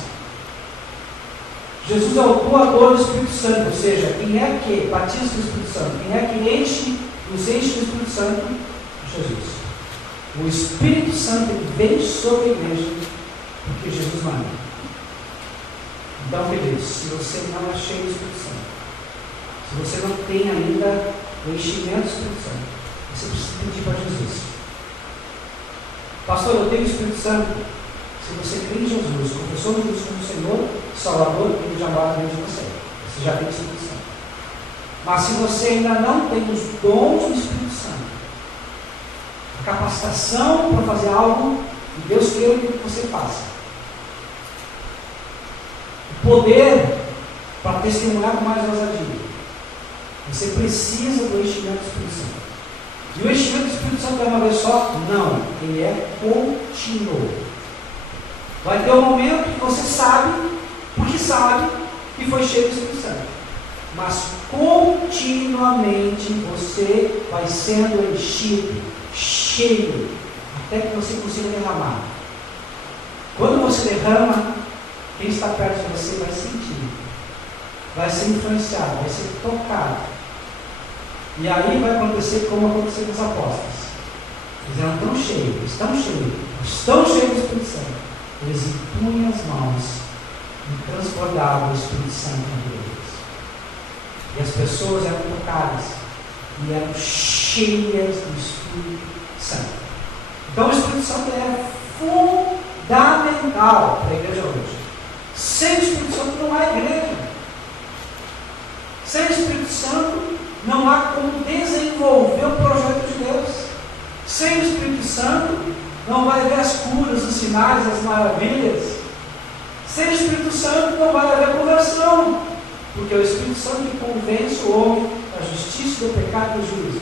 Jesus é o doador do Espírito Santo. Ou seja, quem é que batiza o Espírito Santo? Quem é que nos enche do Espírito Santo? Jesus. O Espírito Santo vem sobre a igreja porque Jesus manda. Então, queridos, se você não é cheio do Espírito Santo, se você não tem ainda o enchimento do Espírito Santo, você precisa pedir para Jesus. Pastor, eu tenho o Espírito Santo. Se você crê em Jesus, confessou Jesus como Senhor, Salvador, Ele já vai dentro de você. Você já tem o Espírito Santo. Mas se você ainda não tem os dons do Espírito Santo, a capacitação para fazer algo que Deus quer que você faça, poder para testemunhar com mais ousadia, você precisa do enchimento do Espírito Santo. E o enchimento do Espírito Santo é uma vez só? Não, ele é contínuo. Vai ter um momento que você sabe, porque sabe que foi cheio do Espírito Santo, mas continuamente você vai sendo enchido, cheio, até que você consiga derramar. Quando você derrama, quem está perto de você vai sentir, vai ser influenciado, vai ser tocado. E aí vai acontecer como aconteceu com os apóstolos. Eles eram tão cheios, estão cheios do Espírito Santo. Eles impunham as mãos e transbordavam o Espírito Santo entre eles. E as pessoas eram tocadas e eram cheias do Espírito Santo. Então o Espírito Santo é fundamental para a igreja hoje. Sem o Espírito Santo não há igreja. Sem o Espírito Santo não há como desenvolver o projeto de Deus. Sem o Espírito Santo não vai haver as curas, os sinais, as maravilhas. Sem o Espírito Santo não vai haver conversão, porque é o Espírito Santo que convence o homem da justiça, do pecado e do juízo.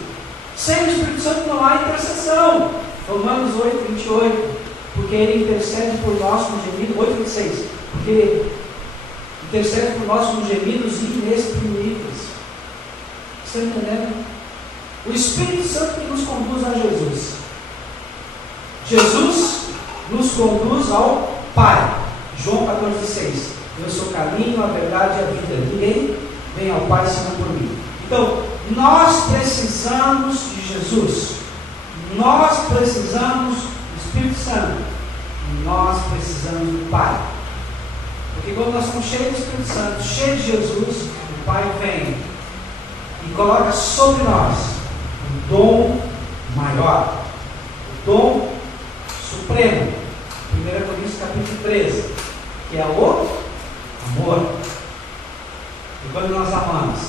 Sem o Espírito Santo não há intercessão. Romanos 8, 28. Porque Ele intercede por nós com gemidos, 8, 26. Porque intercede por nós com gemidos inexprimíveis. Você está entendendo? O Espírito Santo que nos conduz a Jesus. Jesus nos conduz ao Pai. João 14,6. Eu sou o caminho, a verdade e a vida. Ninguém vem ao Pai senão por mim. Então, nós precisamos de Jesus. Nós precisamos do Espírito Santo. E nós precisamos do Pai. Porque quando nós estamos cheios do Espírito Santo, cheios de Jesus, o Pai vem e coloca sobre nós um dom maior, o dom supremo. 1 Coríntios capítulo 13, que é o amor. E quando nós amamos,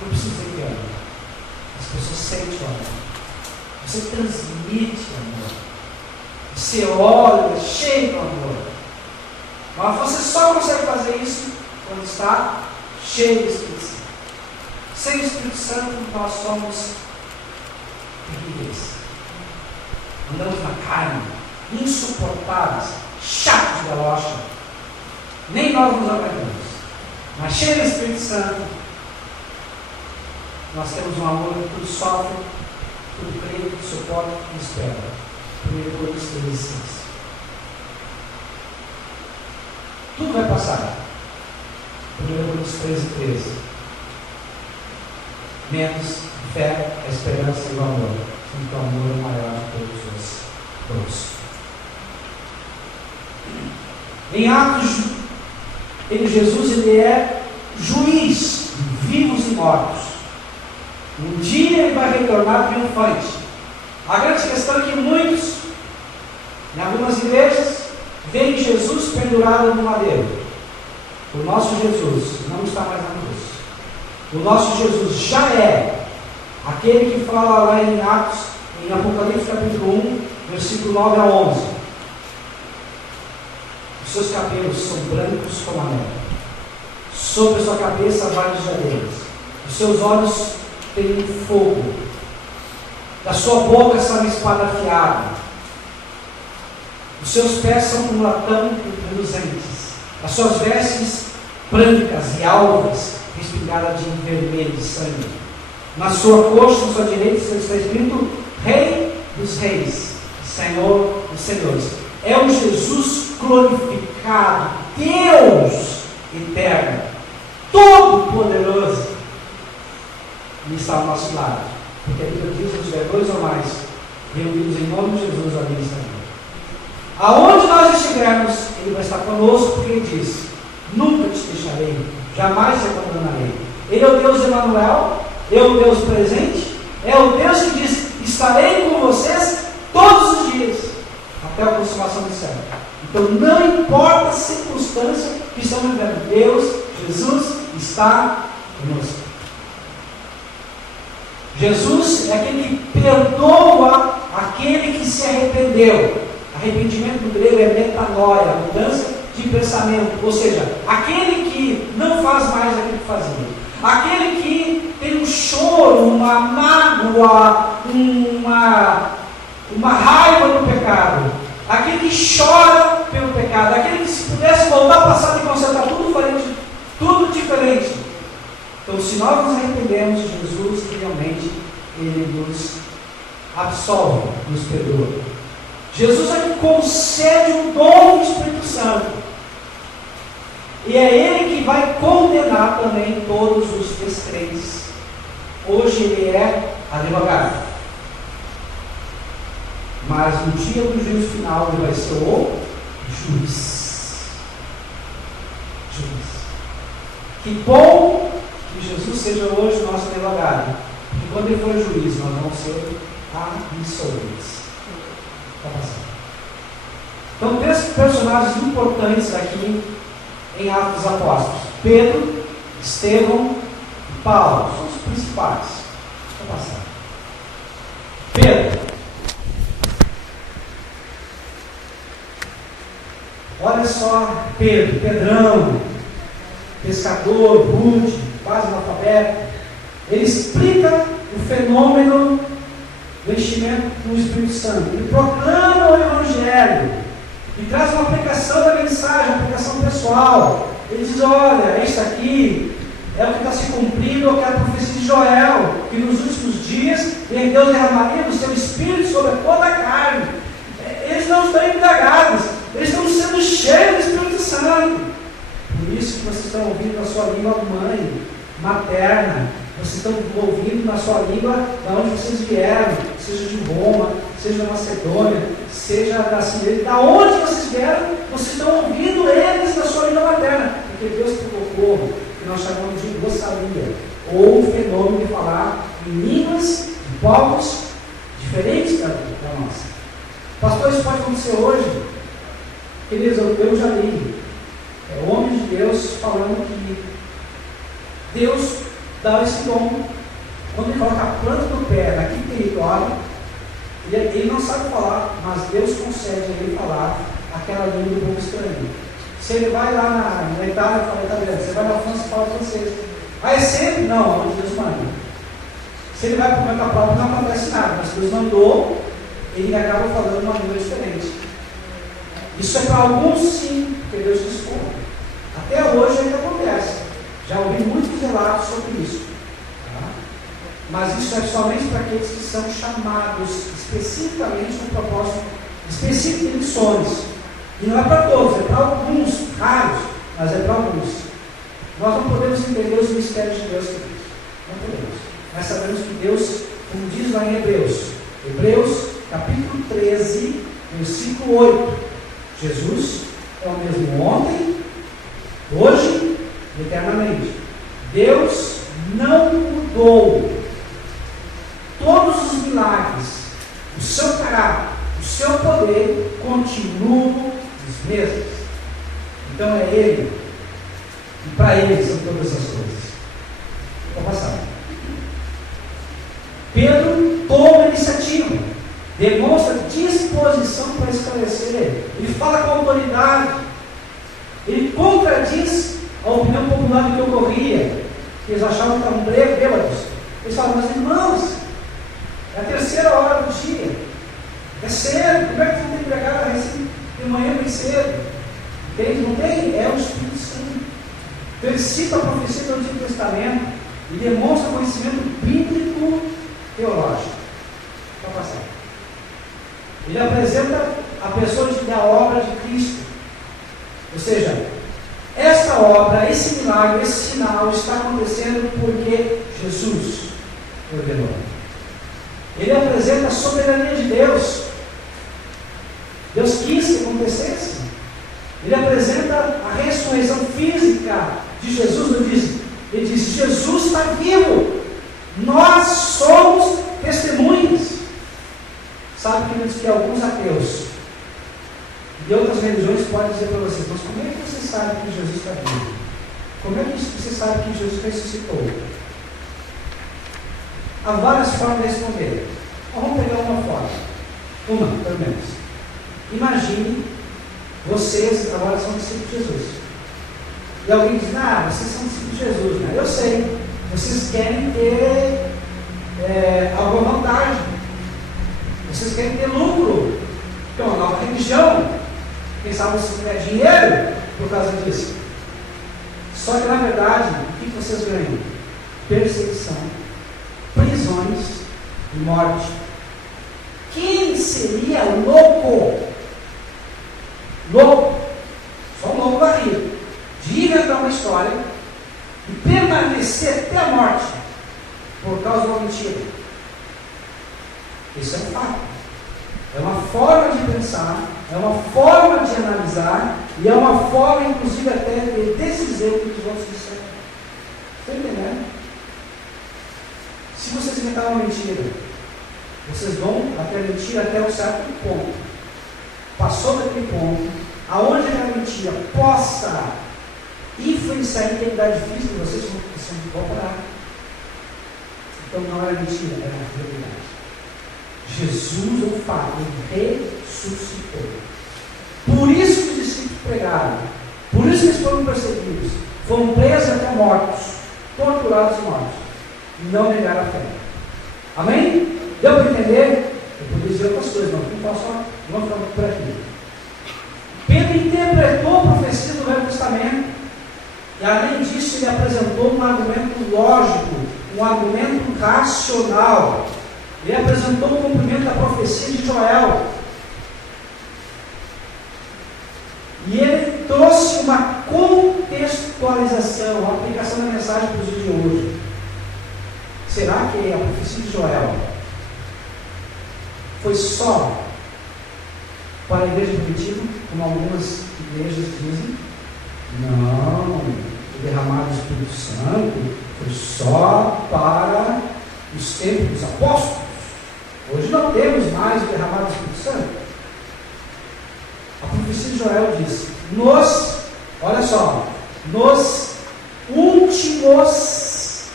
não precisa dizer que ama. As pessoas sentem o amor. Você transmite o amor. Você olha, cheio do amor. Mas você só consegue fazer isso quando está cheio do Espírito Santo. Sem o Espírito Santo, nós somos terríveis. Andamos na carne, insuportáveis, chatos de galocha. Nem nós nos aguentamos. Mas cheio do Espírito Santo, Nós temos um amor que tudo sofre, tudo crê, tudo suporta, tudo espera. 1 Coríntios 13:6. Tudo vai passar. 1 Coríntios 13:13. Menos a fé, a esperança e o amor. Então o amor é maior de todos os dons. Em Atos, Jesus ele é juiz de vivos e mortos. Um dia ele vai retornar triunfante. A grande questão é que muitos, em algumas igrejas, veem Jesus pendurado no madeiro. O nosso Jesus não está mais na cruz. O nosso Jesus já é aquele que fala lá em Atos, em Apocalipse capítulo 1, versículo 9 a 11. Os seus cabelos são brancos como a neve. Sobre a sua cabeça vários diademas. Os seus olhos têm fogo. Da sua boca sai uma espada afiada. Os seus pés são como latão reluzentes. As suas vestes brancas e alvas, respingadas de vermelho de sangue. Na sua coxa, na sua direita, está escrito Rei dos Reis, Senhor dos Senhores. É o Jesus glorificado, Deus eterno, todo-poderoso, e está ao nosso lado. Porque a Bíblia diz: os dois ou mais reunidos em nome de Jesus, ali está Deus. Aonde nós estivermos, Ele vai estar conosco, porque Ele diz: nunca te deixarei, jamais te abandonarei. Ele é o Deus Emanuel, é o Deus presente, é o Deus que diz: estarei com vocês todos os dias, até a consumação do céu. Então não importa a circunstância que estamos vivendo, Deus, Jesus, está conosco. Jesus é aquele que perdoa aquele que se arrependeu. Arrependimento no grego é metanoia, mudança de pensamento, ou seja, aquele que não faz mais aquilo que fazia, aquele que tem um choro, uma mágoa, uma raiva do pecado, aquele que chora pelo pecado, aquele que, se pudesse voltar ao passado e consertar tudo diferente. Então, se nós nos arrependemos, Jesus realmente Ele nos absolve, nos perdoa. Jesus é que concede o dom do Espírito Santo. E é Ele que vai condenar também todos os descrentes. Hoje Ele é advogado. Mas no dia do juízo final Ele vai ser o juiz. Que bom que Jesus seja hoje nosso advogado. Porque quando Ele for juiz, nós vamos ser absolvidos. Então, três personagens importantes aqui em Atos dos Apóstolos: Pedro, Estevão e Paulo. São os principais. Vou passar. Pedro. Olha só, Pedro, Pedrão, pescador, rude, quase analfabeto. Ele explica o fenômeno do enchimento do Espírito Santo. Ele proclama o Evangelho e traz uma aplicação da mensagem, uma aplicação pessoal. Ele diz: olha, isso aqui é o que está se cumprindo, aquela profecia de Joel, que nos últimos dias Deus derramaria do seu Espírito sobre toda a carne. Eles não estão embriagados, eles estão sendo cheios do Espírito Santo. Por isso que vocês estão ouvindo na sua língua mãe, materna. Vocês estão ouvindo na sua língua de onde vocês vieram, seja de Roma, seja da Macedônia, seja da Síria, da onde vocês vieram, vocês estão ouvindo eles na sua língua materna, porque Deus colocou o que nós chamamos de glossalia, ou o fenômeno de falar em línguas, em povos diferentes da nossa. Pastor, isso pode acontecer hoje? Queridos, eu já li homens de Deus falando que Deus dá esse dom. Quando ele coloca a planta do pé naquele território, ele não sabe falar, mas Deus concede a ele falar aquela língua do povo estranho. Se ele vai lá na Itália, fala italiano. Se ele vai na França, fala francês. Aí sempre, não, onde Deus manda. Se ele vai para o conta própria, não acontece nada, mas Deus mandou, ele acaba falando uma língua diferente. Isso é para alguns, sim, porque Deus dispõe. Até hoje ainda acontece. Já ouvi muitos relatos sobre isso. Tá? mas isso é somente para aqueles que são chamados especificamente com propósito específico de missões. E não é para todos, é para alguns, raros, mas é para alguns. Nós não podemos entender os mistérios de Deus, queridos. Não podemos. Mas sabemos que Deus, como diz lá em Hebreus capítulo 13, versículo 8, Jesus é o mesmo ontem, hoje e eternamente. Deus não mudou. Todos os milagres, o seu caráter, o seu poder continuam os mesmos. Então é Ele, e para Ele são todas as coisas. Vou passar. Pedro toma a iniciativa, demonstra disposição para esclarecer. Ele fala com autoridade, ele contradiz a opinião popular do que ocorria, que eles achavam que estavam bêbados. Eles falam, mas irmãos, é a terceira hora do dia, é cedo, como é que você tem que pregar de manhã bem cedo? Entende? Não tem? É o Espírito Santo. Então ele cita a profecia do Antigo Testamento e demonstra conhecimento bíblico teológico. Para passar. Ele apresenta a pessoa da obra de Cristo. Ou seja, essa obra, esse milagre, esse sinal está acontecendo porque Jesus ordenou. Ele apresenta a soberania de Deus. Deus quis que acontecesse. Ele apresenta a ressurreição física de Jesus. Ele diz: Jesus está vivo. Nós somos testemunhas. Sabe, queridos, que alguns ateus de outras religiões podem dizer para vocês: mas como é que você sabe que Jesus está vivo? Como é que você sabe que Jesus ressuscitou? Há várias formas de responder. Vamos pegar uma forma. Uma, pelo menos. Imagine, vocês agora são discípulos de Jesus. E alguém diz: vocês são discípulos de Jesus, né? Eu sei. Vocês querem ter alguma vantagem. Vocês querem ter lucro. É uma nova religião. Quem sabe vocês ganham dinheiro por causa disso. Só que na verdade, o que vocês ganham? Perseguição, prisões e morte. Quem seria louco? Louco, só um louco barrido, de inventar uma história e permanecer até a morte por causa de uma mentira? Isso é um fato. É uma forma de pensar, é uma forma de analisar e é uma forma, inclusive, até de desdizer o que os outros disseram. Está entendendo? Se vocês inventarem uma mentira, vocês vão até a mentira até um certo ponto. Passou daquele ponto, aonde a mentira possa influenciar a integridade física de vocês, vão parar. Então não era mentira, era a realidade. Jesus, o fato, ele ressuscitou. Por isso que os discípulos pregaram, por isso que eles foram perseguidos, foram presos até mortos, torturados e mortos, e não negaram a fé. Amém? Deu para entender? Eu poderia dizer outras coisas, vamos ficar por aqui. Pedro interpretou a profecia do Velho Testamento, e além disso ele apresentou um argumento lógico, um argumento racional. Ele apresentou o cumprimento da profecia de Joel. E ele trouxe uma contextualização, uma aplicação da mensagem para os dias de hoje. Será que a profecia de Joel foi só para a igreja primitiva, como algumas igrejas dizem? Não, o derramado do Espírito Santo foi só para os tempos dos apóstolos. Hoje não temos mais o derramado do Espírito Santo. A profecia de Joel diz: olha só, nos últimos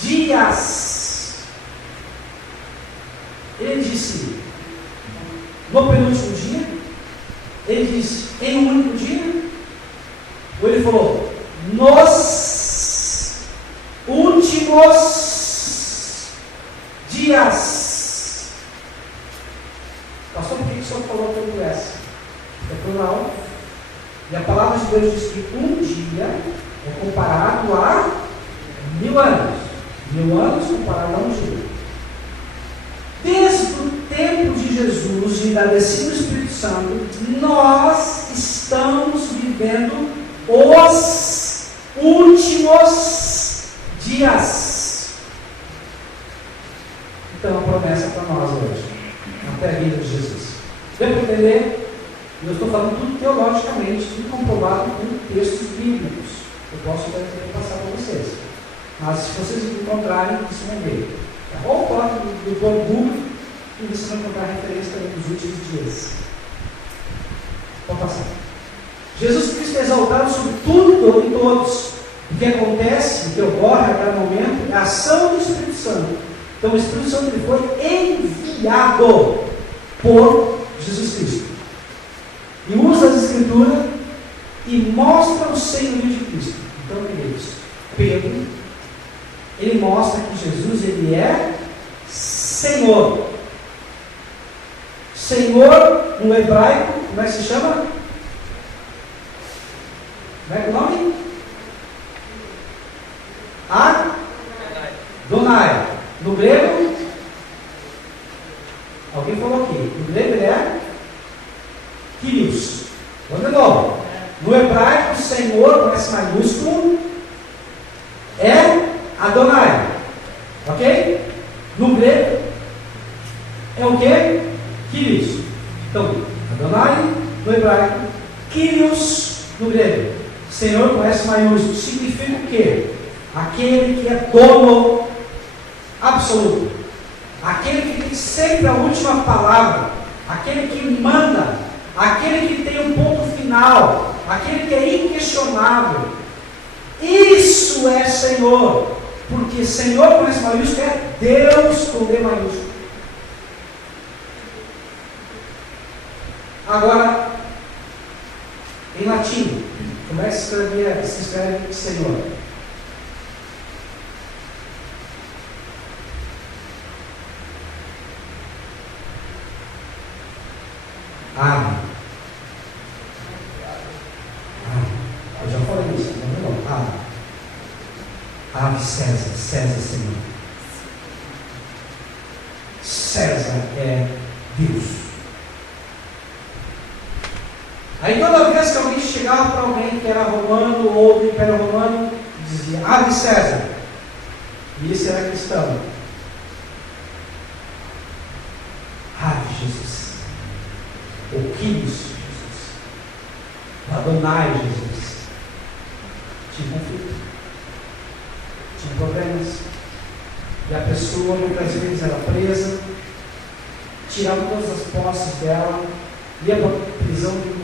dias. Ele disse no penúltimo dia, ele disse em um único dia, ou ele falou nos últimos dias. Pastor, por que o senhor falou tanto essa? É plural. E a palavra de Deus diz que um dia é comparado a 1000 anos. 1000 anos comparado a um dia. Desde o tempo de Jesus e da descida do Espírito Santo, nós estamos vivendo os últimos dias. Então, a promessa para nós hoje, até a vinda de Jesus. Deu para entender? Eu estou falando tudo teologicamente, tudo comprovado com textos bíblicos. Eu posso até passar para vocês. Mas se vocês encontrarem, vocês vão ver. Ou coloque do Google e vocês vão encontrar referência também dos últimos dias. Pode passar. Jesus Cristo é exaltado sobre tudo e todos. O que acontece, o que ocorre a cada momento, é a ação do Espírito Santo. Então o Espírito Santo ele foi enviado por Jesus Cristo. E usa as Escrituras e mostra o senhorio de Cristo. Então, queridos, Pedro, ele mostra que Jesus ele é Senhor. Senhor, no hebraico, como é que se chama? Como é que é o nome? Adonai. No grego, alguém falou aqui, no grego ele é Kyrios. Vamos de novo. No hebraico, Senhor, com S maiúsculo, é Adonai. Ok? No grego, é o que? Kyrios. Então, Adonai no hebraico, Kyrios no grego. Senhor com S maiúsculo significa o quê? Aquele que é dono absoluto. Aquele que tem sempre a última palavra. Aquele que manda. Aquele que tem um ponto final. Aquele que é inquestionável. Isso é Senhor. Porque Senhor com S maiúsculo é Deus com D maiúsculo. Agora, em latim, como é que se escreve Senhor? Ave. Eu já falei isso, não. Ave. Ave César, César Senhor. César é Deus. Aí toda vez que alguém chegava para alguém que era romano ou do Império Romano, dizia Ave César. E esse era cristão. Ave Jesus. O Kyrios Jesus. O Adonai Jesus. Tinha conflito. Tinha problemas. E a pessoa muitas vezes era presa, tirava todas as posses dela, ia para a prisão de um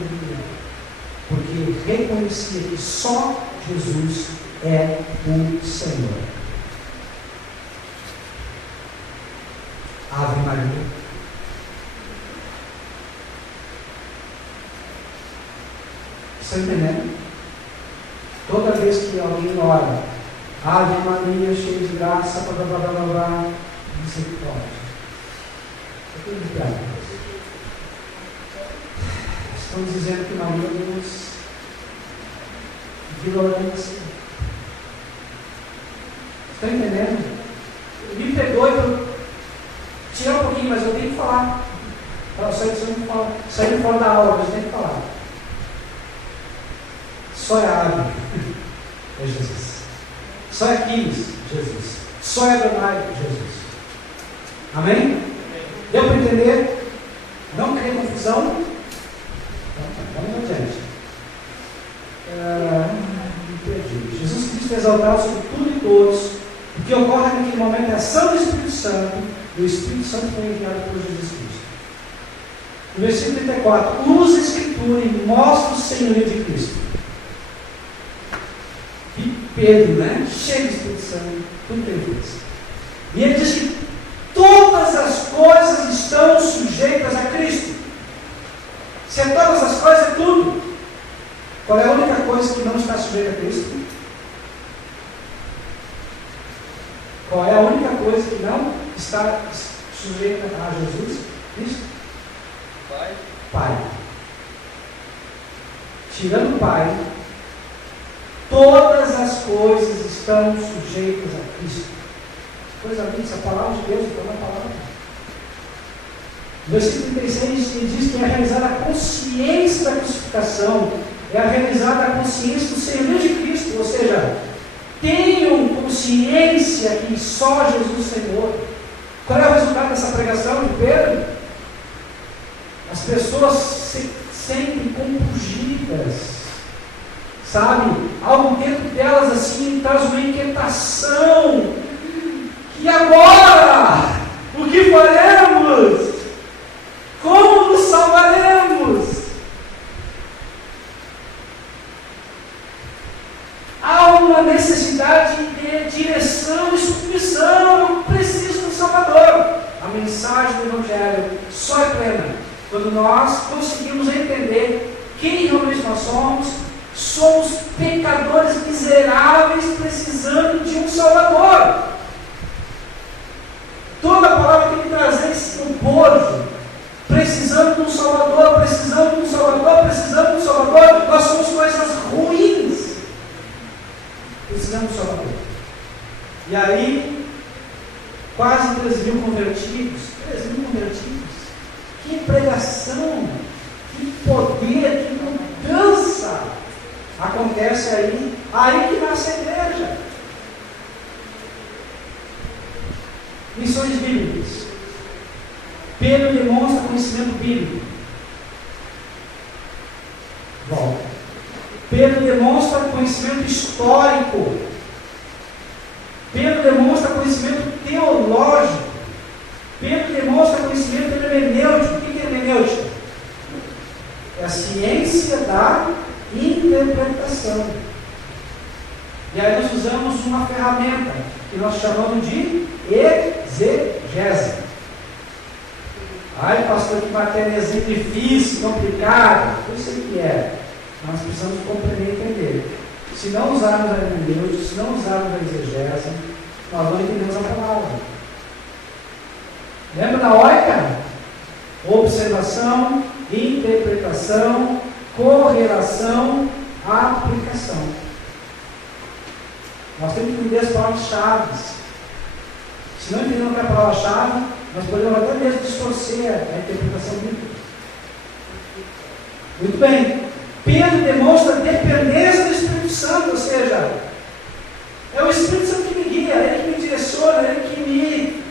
porque reconhecia que só Jesus é o Senhor. Ave Maria. Você entendendo? Toda vez que alguém ora, Ave Maria, cheia de graça, blá blá blá blá blá, misericórdia. Eu tenho de piada. Estamos dizendo que Maria nos ignorância. Está entendendo? Me perdoe por tirar um pouquinho, mas eu tenho que falar. Saindo fora da aula, mas eu tenho que falar. Só é Ave, é Jesus. Só é Kyrios, Jesus. Só é Adonai, Jesus. Amém? Deu para entender? Não cria confusão? Vamos adiante. Jesus Cristo é exaltado sobre tudo e todos. O que ocorre naquele momento é a ação do Espírito Santo. E o Espírito Santo foi enviado por Jesus Cristo. No versículo 34, usa a Escritura e mostra o senhorio de Cristo. E Pedro, né? Cheio do Espírito Santo, tudo que ele fez. E ele diz que todas as coisas estão sujeitas a Cristo. Se é todas as coisas, é tudo. Qual é a única coisa que não está sujeita a Cristo? Qual é a única coisa que não está sujeita a Jesus? Cristo? Pai. Tirando o Pai, todas as coisas estão sujeitas a Cristo. Coisa linda, essa palavra de Deus, então é uma palavra. No versículo 36 ele diz que é realizada a consciência da crucificação, é realizada a consciência do Senhor de Cristo, ou seja, tenham consciência que só Jesus é Senhor. Qual é o resultado dessa pregação de Pedro? As pessoas se sentem compungidas, sabe? Algo dentro delas assim traz uma inquietação. E agora? O que faremos? Como nos salvaremos? Há uma necessidade de direção e submissão. Eu preciso de um Salvador. A mensagem do Evangelho só é plena quando nós conseguimos entender quem realmente nós somos. Somos pecadores miseráveis precisando de um Salvador. Toda a palavra tem que trazer esse composto. Precisando de um Salvador, precisando de um Salvador, precisando de um Salvador. Nós somos coisas ruins. Precisamos de um Salvador. E aí, quase 3.000 convertidos. 3.000 convertidos. Que pregação, que poder, que mudança acontece aí que nasce a igreja. Lições bíblicas. Pedro demonstra conhecimento bíblico. Volta. Pedro demonstra conhecimento histórico. Pedro demonstra conhecimento teológico. Pedro demonstra conhecimento hermenêutico. O que é hermenêutica? É a ciência da interpretação. E aí nós usamos uma ferramenta que nós chamamos de exegese. Ai, pastor, que matériazinha difícil, complicada. Eu sei que é. Nós precisamos compreender e entender. Se não usarmos a hermenêutica, se não usarmos a exegese, nós não entendemos a palavra. Lembra da OICA? Observação, interpretação, correlação, aplicação. Nós temos que entender as palavras-chave. Se não entendemos o que é a palavra-chave, nós podemos até mesmo distorcer a interpretação bíblica. Muito bem. Pedro demonstra dependência do Espírito Santo, ou seja, é o Espírito Santo que me guia, é ele que me direciona, é ele que me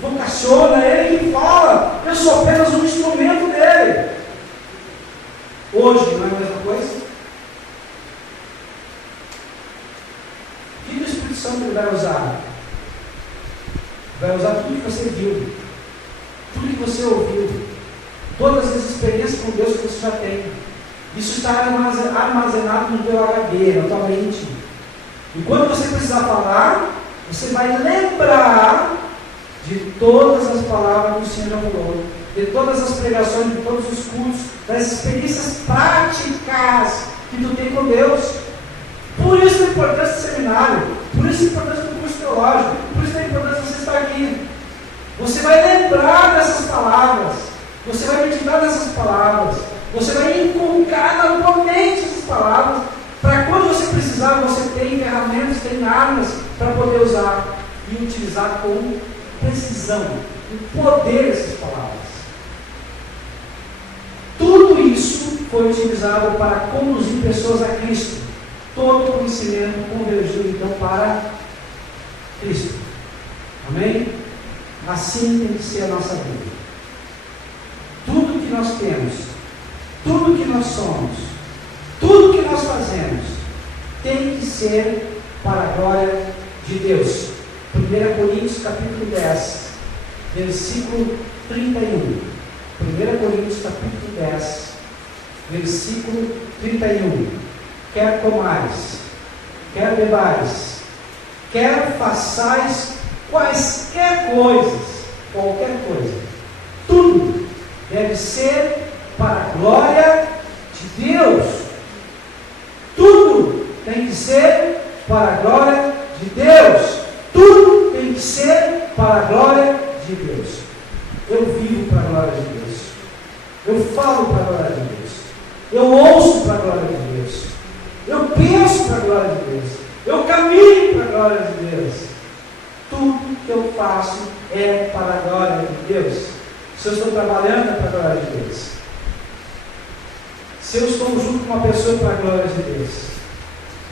vocaciona, é ele que fala. Eu sou apenas um instrumento dele. Hoje não é a mesma coisa? O que o Espírito Santo ele vai usar? Vai usar tudo que você viu, tudo que você ouviu, todas as experiências com Deus que você já tem. Isso está armazenado no teu HD, na tua mente. E quando você precisar falar, você vai lembrar de todas as palavras que o Senhor já falou, de todas as pregações, de todos os cultos, das experiências práticas que tu tem com Deus. Por isso a importância do seminário, por isso a importância do curso teológico, por isso a importância de você estar aqui. Você vai lembrar dessas palavras, você vai meditar nessas palavras, você vai inculcar na tua mente essas palavras, para quando você precisar, você tem ferramentas, tem armas para poder usar e utilizar com precisão, o poder dessas palavras. Tudo isso foi utilizado para conduzir pessoas a Cristo. Todo o conhecimento convergiu então para Cristo. Amém? Assim tem que ser a nossa vida. Tudo que nós temos, tudo que nós somos, tudo que nós fazemos, tem que ser para a glória de Deus. 1 Coríntios capítulo 10, versículo 31. 1 Coríntios capítulo 10, versículo 31. Quer comais, quer bebais, quer façais quaisquer coisas, qualquer coisa, tudo deve ser para a glória de Deus. Tudo tem que ser para a glória de Deus. Tudo tem que ser para a glória de Deus. Eu vivo para a glória de Deus. Eu falo para a glória de Deus. Eu ouço para a glória de Deus. Eu penso para a glória de Deus. Eu caminho para a glória de Deus. Tudo que eu faço é para a glória de Deus? Se eu estou trabalhando é para a glória de Deus? Se eu estou junto com uma pessoa para a glória de Deus?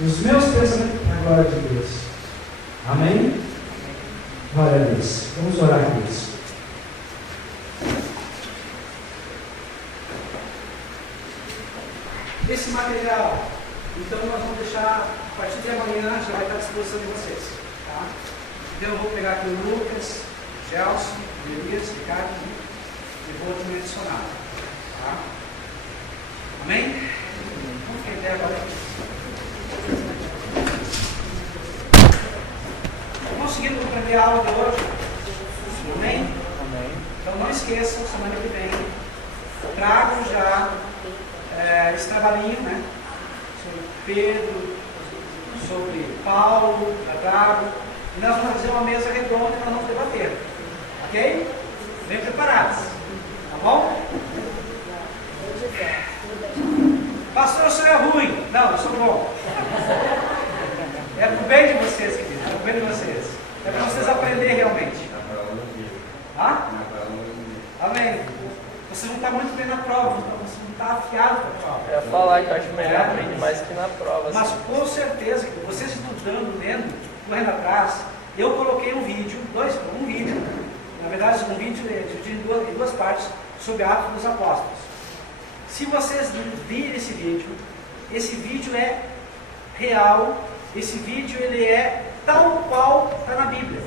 Os meus pensamentos para a glória de Deus? Amém? Glória a Deus. Vamos orar por isso. Esse material, então nós vamos deixar, a partir de amanhã, já vai estar à disposição de vocês. Tá? Então eu vou pegar aqui o Lucas, Gelson, Elias, Ricardo, e vou também adicionar. Tá? Amém? Vamos ter ideia agora. Vamos seguir para aprender a aula de hoje. Amém? Amém. Então não esqueçam, semana que vem, trago já esse trabalhinho, né? Sobre Pedro, sobre Paulo, Trago, e nós vamos fazer uma mesa redonda e nós vamos debater. Ok? Bem preparados. Tá bom? Pastor, o senhor é ruim. Não, eu sou bom. É pro bem de vocês, queridos. É pro bem de vocês. É para vocês aprenderem realmente. Ah? Amém. Você não está muito bem na prova, então você não está afiado para a prova. Eu ia falar que eu acho melhor aprender mais que na prova. Mas assim. com certeza que vocês estudando, lendo, correndo atrás, eu coloquei um vídeo, na verdade um vídeo dividido em duas partes, sobre Atos dos Apóstolos. Se vocês virem esse vídeo é real, esse vídeo ele é tal qual está na Bíblia,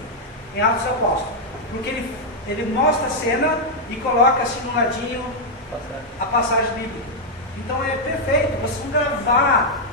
em Atos dos Apóstolos. Porque ele mostra a cena e coloca assim no ladinho a passagem bíblica. Então é perfeito, vocês vão gravar